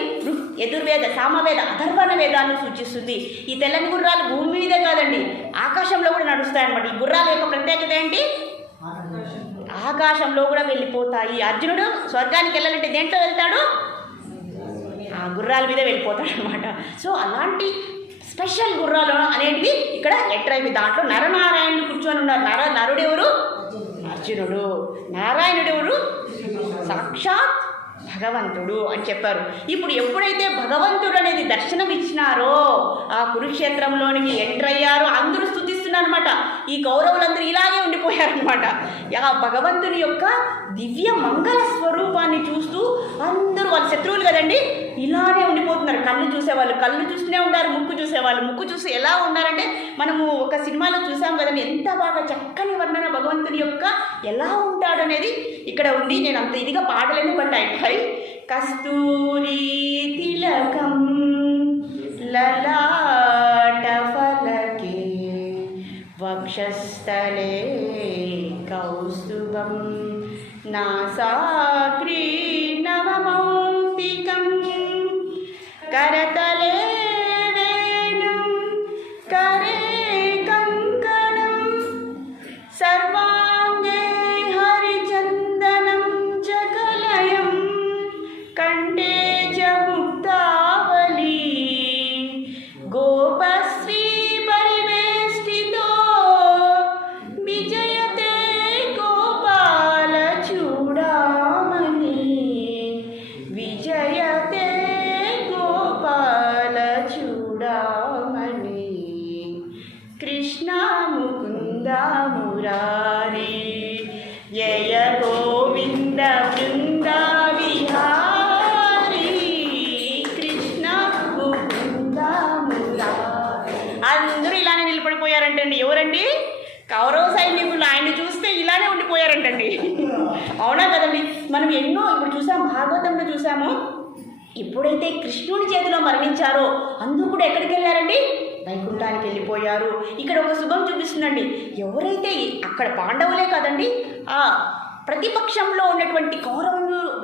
యజుర్వేద, సామవేద, అథర్వణ వేదాలను సూచిస్తుంది. ఈ తెల్లని గుర్రాలు భూమి మీదే కాదండి, ఆకాశంలో కూడా నడుస్తాయన్నమాట. ఈ గుర్రాల యొక్క ప్రత్యేకత ఏంటి, ఆకాశంలో కూడా వెళ్ళిపోతాయి. అర్జునుడు స్వర్గానికి వెళ్ళాలంటే దేంట్లో వెళ్తాడు, ఆ గుర్రాల మీద వెళ్ళిపోతాడు అనమాట. సో అలాంటి స్పెషల్ గుర్రాలు అనేటివి ఇక్కడ ఎంటర్ అయిపోయి దాంట్లో నరనారాయణులు కూర్చొని ఉన్నారు. నరుడెవరు, అర్జునుడు. నారాయణుడెవరు, సాక్షాత్ భగవంతుడు అని చెప్పారు. ఇప్పుడు ఎప్పుడైతే భగవంతుడు అనేది దర్శనం ఇచ్చినారో ఆ కురుక్షేత్రంలోనికి ఎంటర్ అయ్యారో అందరూ స్తుతిస్తున్నారు అనమాట. ఈ కౌరవులందరూ ఇలాగే ఉండిపోయారనమాట. ఆ భగవంతుని యొక్క దివ్య మంగళ స్వరూపాన్ని చూస్తూ అందరూ, వాళ్ళ శత్రువులు కదండి, ఇలానే ఉండిపోతున్నారు. కళ్ళు చూసేవాళ్ళు కళ్ళు చూస్తూనే ఉన్నారు, ముక్కు చూసేవాళ్ళు ముక్కు చూసి ఎలా ఉన్నారంటే, మనము ఒక సినిమాలో చూసాం కదండి, ఎంత బాగా చక్కని వర్ణన భగవంతుని యొక్క ఎలా ఉంటాడనేది ఇక్కడ ఉంది. నేను అంత ఇదిగా పాడలేను, బట్ అయిపోయి కస్తూరి తిలకం లలాట ఫలకే వక్షస్థలే కౌస్తుభం నాసాగ్రే నవమౌక్తికం కరతలే వేణుం కరే కంకణం సర్వాంగే హరిచందనం జగలయం కంఠే చ ముక్తావళి గోపశ్రీ పరివేష్టితో విజయతే గోపాల చూడామణి విజయతే గోపాల చూడామణి కృష్ణ ముకుంద మురారి జయ గోవింద బృంద విహారీ కృష్ణ ముకుంద మురారి. అందరూ ఇలానే నిలబడిపోయారంటండి. ఎవరండి? కౌరవ సైనికులు. ఆయన్ని చూస్తే ఇలానే ఉండిపోయారంటండి. అవునా కదండి? మనం ఎన్నో ఇప్పుడు చూసాం, భాగవతంలో చూసాము, ఎప్పుడైతే కృష్ణుడి చేతిలో మరణించారో అందరూ కూడా ఎక్కడికి వెళ్ళారండి, వైకుంఠానికి వెళ్ళిపోయారు. ఇక్కడ ఒక శుభం చూపిస్తుందండి. ఎవరైతే అక్కడ పాండవులే కాదండి, ఆ ప్రతిపక్షంలో ఉన్నటువంటి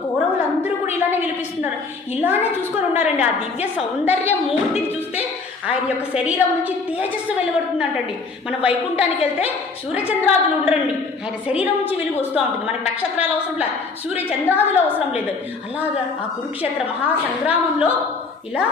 కౌరవులందరూ కూడా ఇలానే విలిపిస్తున్నారు, ఇలానే చూసుకొని ఉన్నారండి. ఆ దివ్య సౌందర్య మూర్తిని చూస్తే ఆయన యొక్క శరీరం నుంచి తేజస్సు వెలువడుతుందంటండి. మనం వైకుంఠానికి వెళ్తే సూర్యచంద్రాదులు ఉండరండి, ఆయన శరీరం నుంచి వెలుగు వస్తూ ఉంటుంది. మనకు నక్షత్రాలు అవసరం లేదు, సూర్యచంద్రాదులు అవసరం లేదు. అలాగా ఆ కురుక్షేత్ర మహాసంగ్రామంలో ఇలా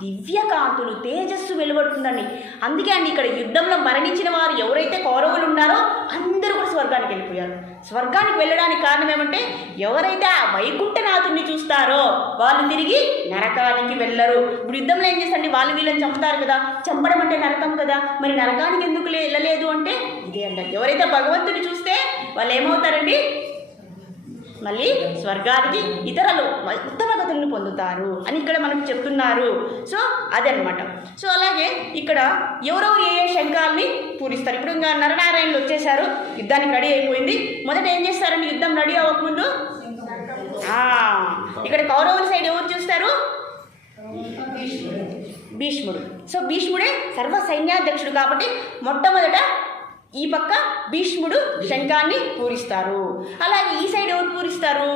దివ్యకాంతులు, తేజస్సు వెలువడుతుందండి. అందుకే అండి ఇక్కడ యుద్ధంలో మరణించిన వారు ఎవరైతే కౌరవులు ఉన్నారో అందరూ కూడా స్వర్గానికి వెళ్ళిపోయారు. స్వర్గానికి వెళ్ళడానికి కారణం ఏమంటే, ఎవరైతే ఆ వైకుంఠనాథుడిని చూస్తారో వాళ్ళు తిరిగి నరకానికి వెళ్ళరు. ఇప్పుడు యుద్ధంలో ఏం చేస్తారండి, వాళ్ళు వీళ్ళని చంపుతారు కదా, చంపడం అంటే నరకం కదా, మరి నరకానికి ఎందుకు వెళ్ళలేదు అంటే ఇదే అంటారు. ఎవరైతే భగవంతుని చూస్తే వాళ్ళు ఏమవుతారండి, మళ్ళీ స్వర్గానికి ఇతరులు ఉత్తమ గతులను పొందుతారు అని ఇక్కడ మనకు చెప్తున్నారు. సో అదనమాట. సో అలాగే ఇక్కడ ఎవరెవరు ఏ శంఖాల్ని పూరిస్తారు. ఇప్పుడు ఇంకా నరనారాయణులు వచ్చేసారు, యుద్ధానికి రెడీ అయిపోయింది. మొదట ఏం చేస్తారండి, యుద్ధం రెడీ అవ్వకముందు ఇక్కడ కౌరవుల సైడ్ ఎవరు చూస్తారు, భీష్ముడు. సో భీష్ముడే సర్వ సైన్యాధ్యక్షుడు కాబట్టి మొట్టమొదట ఈ పక్క భీష్ముడు శంఖాన్ని పూరిస్తారు. అలాగే ఈ సైడ్ ఎవరు పూరిస్తారు,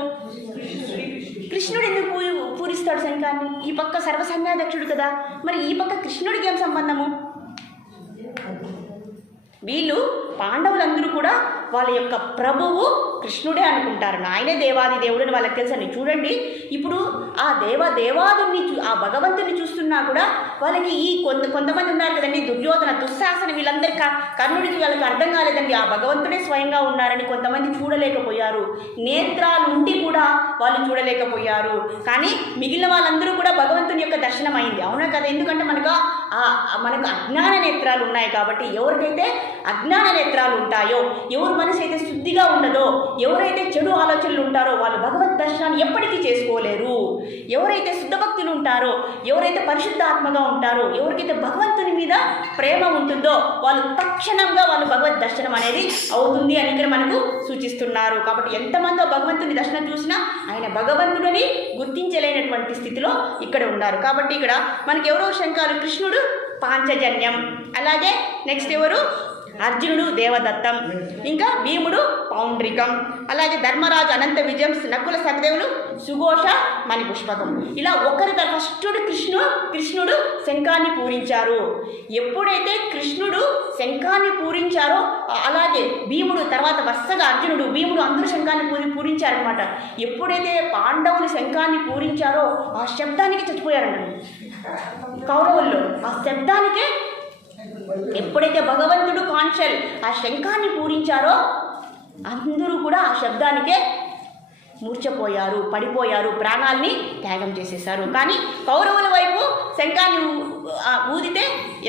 కృష్ణుడు ఎందుకు పూరిస్తాడు శంఖాన్ని, ఈ పక్క సర్వ సైన్యాధ్యక్షుడు కదా, మరి ఈ పక్క కృష్ణుడికి ఏం సంబంధము. వీళ్ళు పాండవులందరూ కూడా వాళ్ళ యొక్క ప్రభువు కృష్ణుడే అనుకుంటారు, ఆయనే దేవాది దేవుడు అని వాళ్ళకి తెలుసండి. చూడండి ఇప్పుడు ఆ దేవాదుని ఆ భగవంతుని చూస్తున్నా కూడా వాళ్ళకి ఈ కొంతమంది ఉన్నారు కదండి, దుర్యోధన దుశ్శాసన వీళ్ళందరి కర్ణుడికి వాళ్ళకి అర్థం కాలేదండి ఆ భగవంతుడే స్వయంగా ఉన్నారని. కొంతమంది చూడలేకపోయారు, నేత్రాలు ఉండి కూడా వాళ్ళు చూడలేకపోయారు. కానీ మిగిలిన వాళ్ళందరూ కూడా భగవంతుని యొక్క దర్శనం అయింది, అవునా కదా. ఎందుకంటే మనకు అజ్ఞాన నేత్రాలు ఉన్నాయి కాబట్టి, ఎవరికైతే అజ్ఞాన నేత్రాలు ఉంటాయో, ఎవరి మనసు అయితే శుద్ధిగా ఉండదో, ఎవరైతే చెడు ఆలోచనలు ఉంటారో వాళ్ళు భగవద్ దర్శనాన్ని ఎప్పటికీ చేసుకోలేరు. ఎవరైతే శుద్ధ భక్తులు ఉంటారో, ఎవరైతే పరిశుద్ధాత్మగా ఉంటారో, ఎవరికైతే భగవంతుని మీద ప్రేమ ఉంటుందో వాళ్ళు తక్షణంగా వాళ్ళు భగవద్ దర్శనం అనేది అవుతుంది అని ఇక్కడ మనకు సూచిస్తున్నారు. కాబట్టి ఎంతమందో భగవంతుని దర్శనం చూసినా ఆయన భగవంతుడిని గుర్తించలేనటువంటి స్థితిలో ఇక్కడ ఉన్నారు. కాబట్టి ఇక్కడ మనకి ఎవరో శంఖాలు, కృష్ణుడు పాంచజన్యం, అలాగే నెక్స్ట్ ఎవరు అర్జునుడు దేవదత్తం, ఇంకా భీముడు పౌండ్రికం, అలాగే ధర్మరాజు అనంత విజయం, నకుల సహదేవులు సుఘోష మణిపుష్పకం. ఇలా ఒకరి ఫస్ట్ కృష్ణుడు శంఖాన్ని పూరించారు. ఎప్పుడైతే కృష్ణుడు శంఖాన్ని పూరించారో అలాగే భీముడు, తర్వాత వరుసగా అర్జునుడు, భీముడు అందరూ శంఖాన్ని పూరించారనమాట. ఎప్పుడైతే పాండవులు శంఖాన్ని పూరించారో ఆ శబ్దానికి చచ్చిపోయారంట కౌరవుల్లో. ఆ శబ్దానికే ఎప్పుడైతే భగవంతుడు కాన్షల్ ఆ శంఖాన్ని పూరించారో అందరూ కూడా ఆ శబ్దానికే మూర్ఛపోయారు, పడిపోయారు, ప్రాణాల్ని త్యాగం చేసేశారు. కానీ కౌరవుల వైపు శంఖాన్ని ఊదితే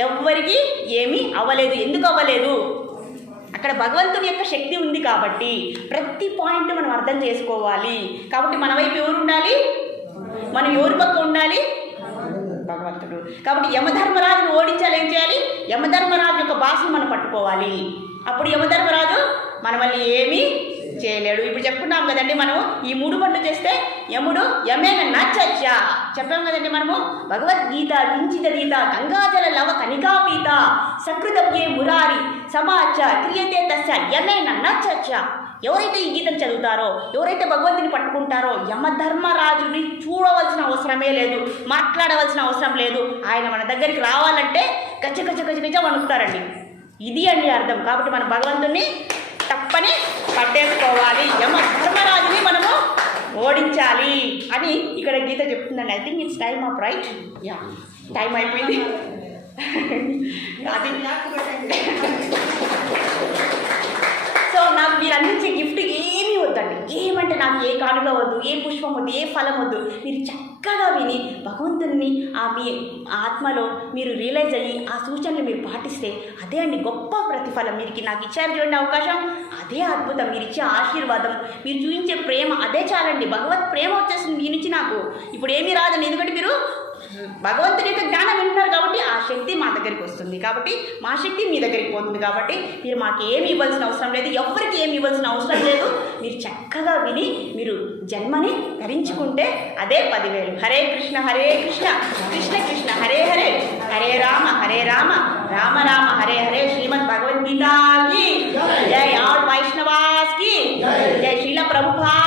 ఎవ్వరికి ఏమీ అవ్వలేదు. ఎందుకు అవ్వలేదు, అక్కడ భగవంతుని యొక్క శక్తి ఉంది కాబట్టి. ప్రతి పాయింట్ మనం అర్థం చేసుకోవాలి. కాబట్టి మన వైపు ఎవరు ఉండాలి, మనం ఎవరి పక్క ఉండాలి, భగవంతుడు. కాబట్టి యమధర్మరాజును ఓడించాలి, ఏం చేయాలి, యమధర్మరాజు యొక్క భాషను మనం పట్టుకోవాలి. అప్పుడు యమధర్మరాజు మన వల్ల ఏమీ చేయలేడు. ఇప్పుడు చెప్పుకున్నాం కదండి, మనము ఈ 3 పనులు చేస్తే యమేన నచ్చచ్చా చెప్పాం కదండి మనము. భగవద్గీత కించిత గీత గంగాజల లవ కనికాపీత సకృతవ్యే మురారి సమాచ క్రియతే తస్య యమేన నచ్చచ్చా. ఎవరైతే ఈ గీతను చదువుతారో, ఎవరైతే భగవంతుని పట్టుకుంటారో యమధర్మరాజుని చూడవలసిన అవసరమే లేదు, మాట్లాడవలసిన అవసరం లేదు. ఆయన మన దగ్గరికి రావాలంటే గచ్చ గచ్చ గచ్చ గచ్చ వణుకుతారండి. ఇది అండి అర్థం. కాబట్టి మన భగవంతుని తప్పని పట్టేసుకోవాలి, యమధర్మరాజుని మనము ఓడించాలి అని ఇక్కడ గీత చెప్తుందండి. I think it's time up, right? Yeah, time అయిపోయింది. అది సో నాకు మీరు అందించే గిఫ్ట్ ఏమీ వద్దండి. ఏమంటే నాకు ఏ కానుక వద్దు, ఏ పుష్పం వద్దు, ఏ ఫలం వద్దు. మీరు చక్కగా విని భగవంతుని మీ ఆత్మలో మీరు రియలైజ్ అయ్యి ఆ సూచనలు మీరు పాటిస్తే అదే అండి గొప్ప ప్రతిఫలం. మీరు నాకు ఇచ్చారు చూడండి అవకాశం, అదే అద్భుతం. మీరు ఇచ్చే ఆశీర్వాదం, మీరు చూపించే ప్రేమ, అదే చాలండి. భగవత్ ప్రేమ వచ్చేసింది మీ నుంచి నాకు. ఇప్పుడు ఏమీ రాదండి, ఎందుకంటే మీరు భగవంతుని యొక్క జ్ఞానం వింటున్నారు కాబట్టి ఆ శక్తి మా దగ్గరికి వస్తుంది. కాబట్టి మా శక్తి మీ దగ్గరికి పోతుంది. కాబట్టి మీరు మాకు ఏమి ఇవ్వాల్సిన అవసరం లేదు, ఎవరికి ఏమి ఇవ్వాల్సిన అవసరం లేదు. మీరు చక్కగా విని మీరు జన్మని ధరించుకుంటే అదే 10,000. హరే కృష్ణ కృష్ణ కృష్ణ హరే హరే, హరే రామ రామ రామ హరే హరే. శ్రీమద్ భగవద్గీత की जय, और वैष्णवास की जय, शीला प्रभुपाद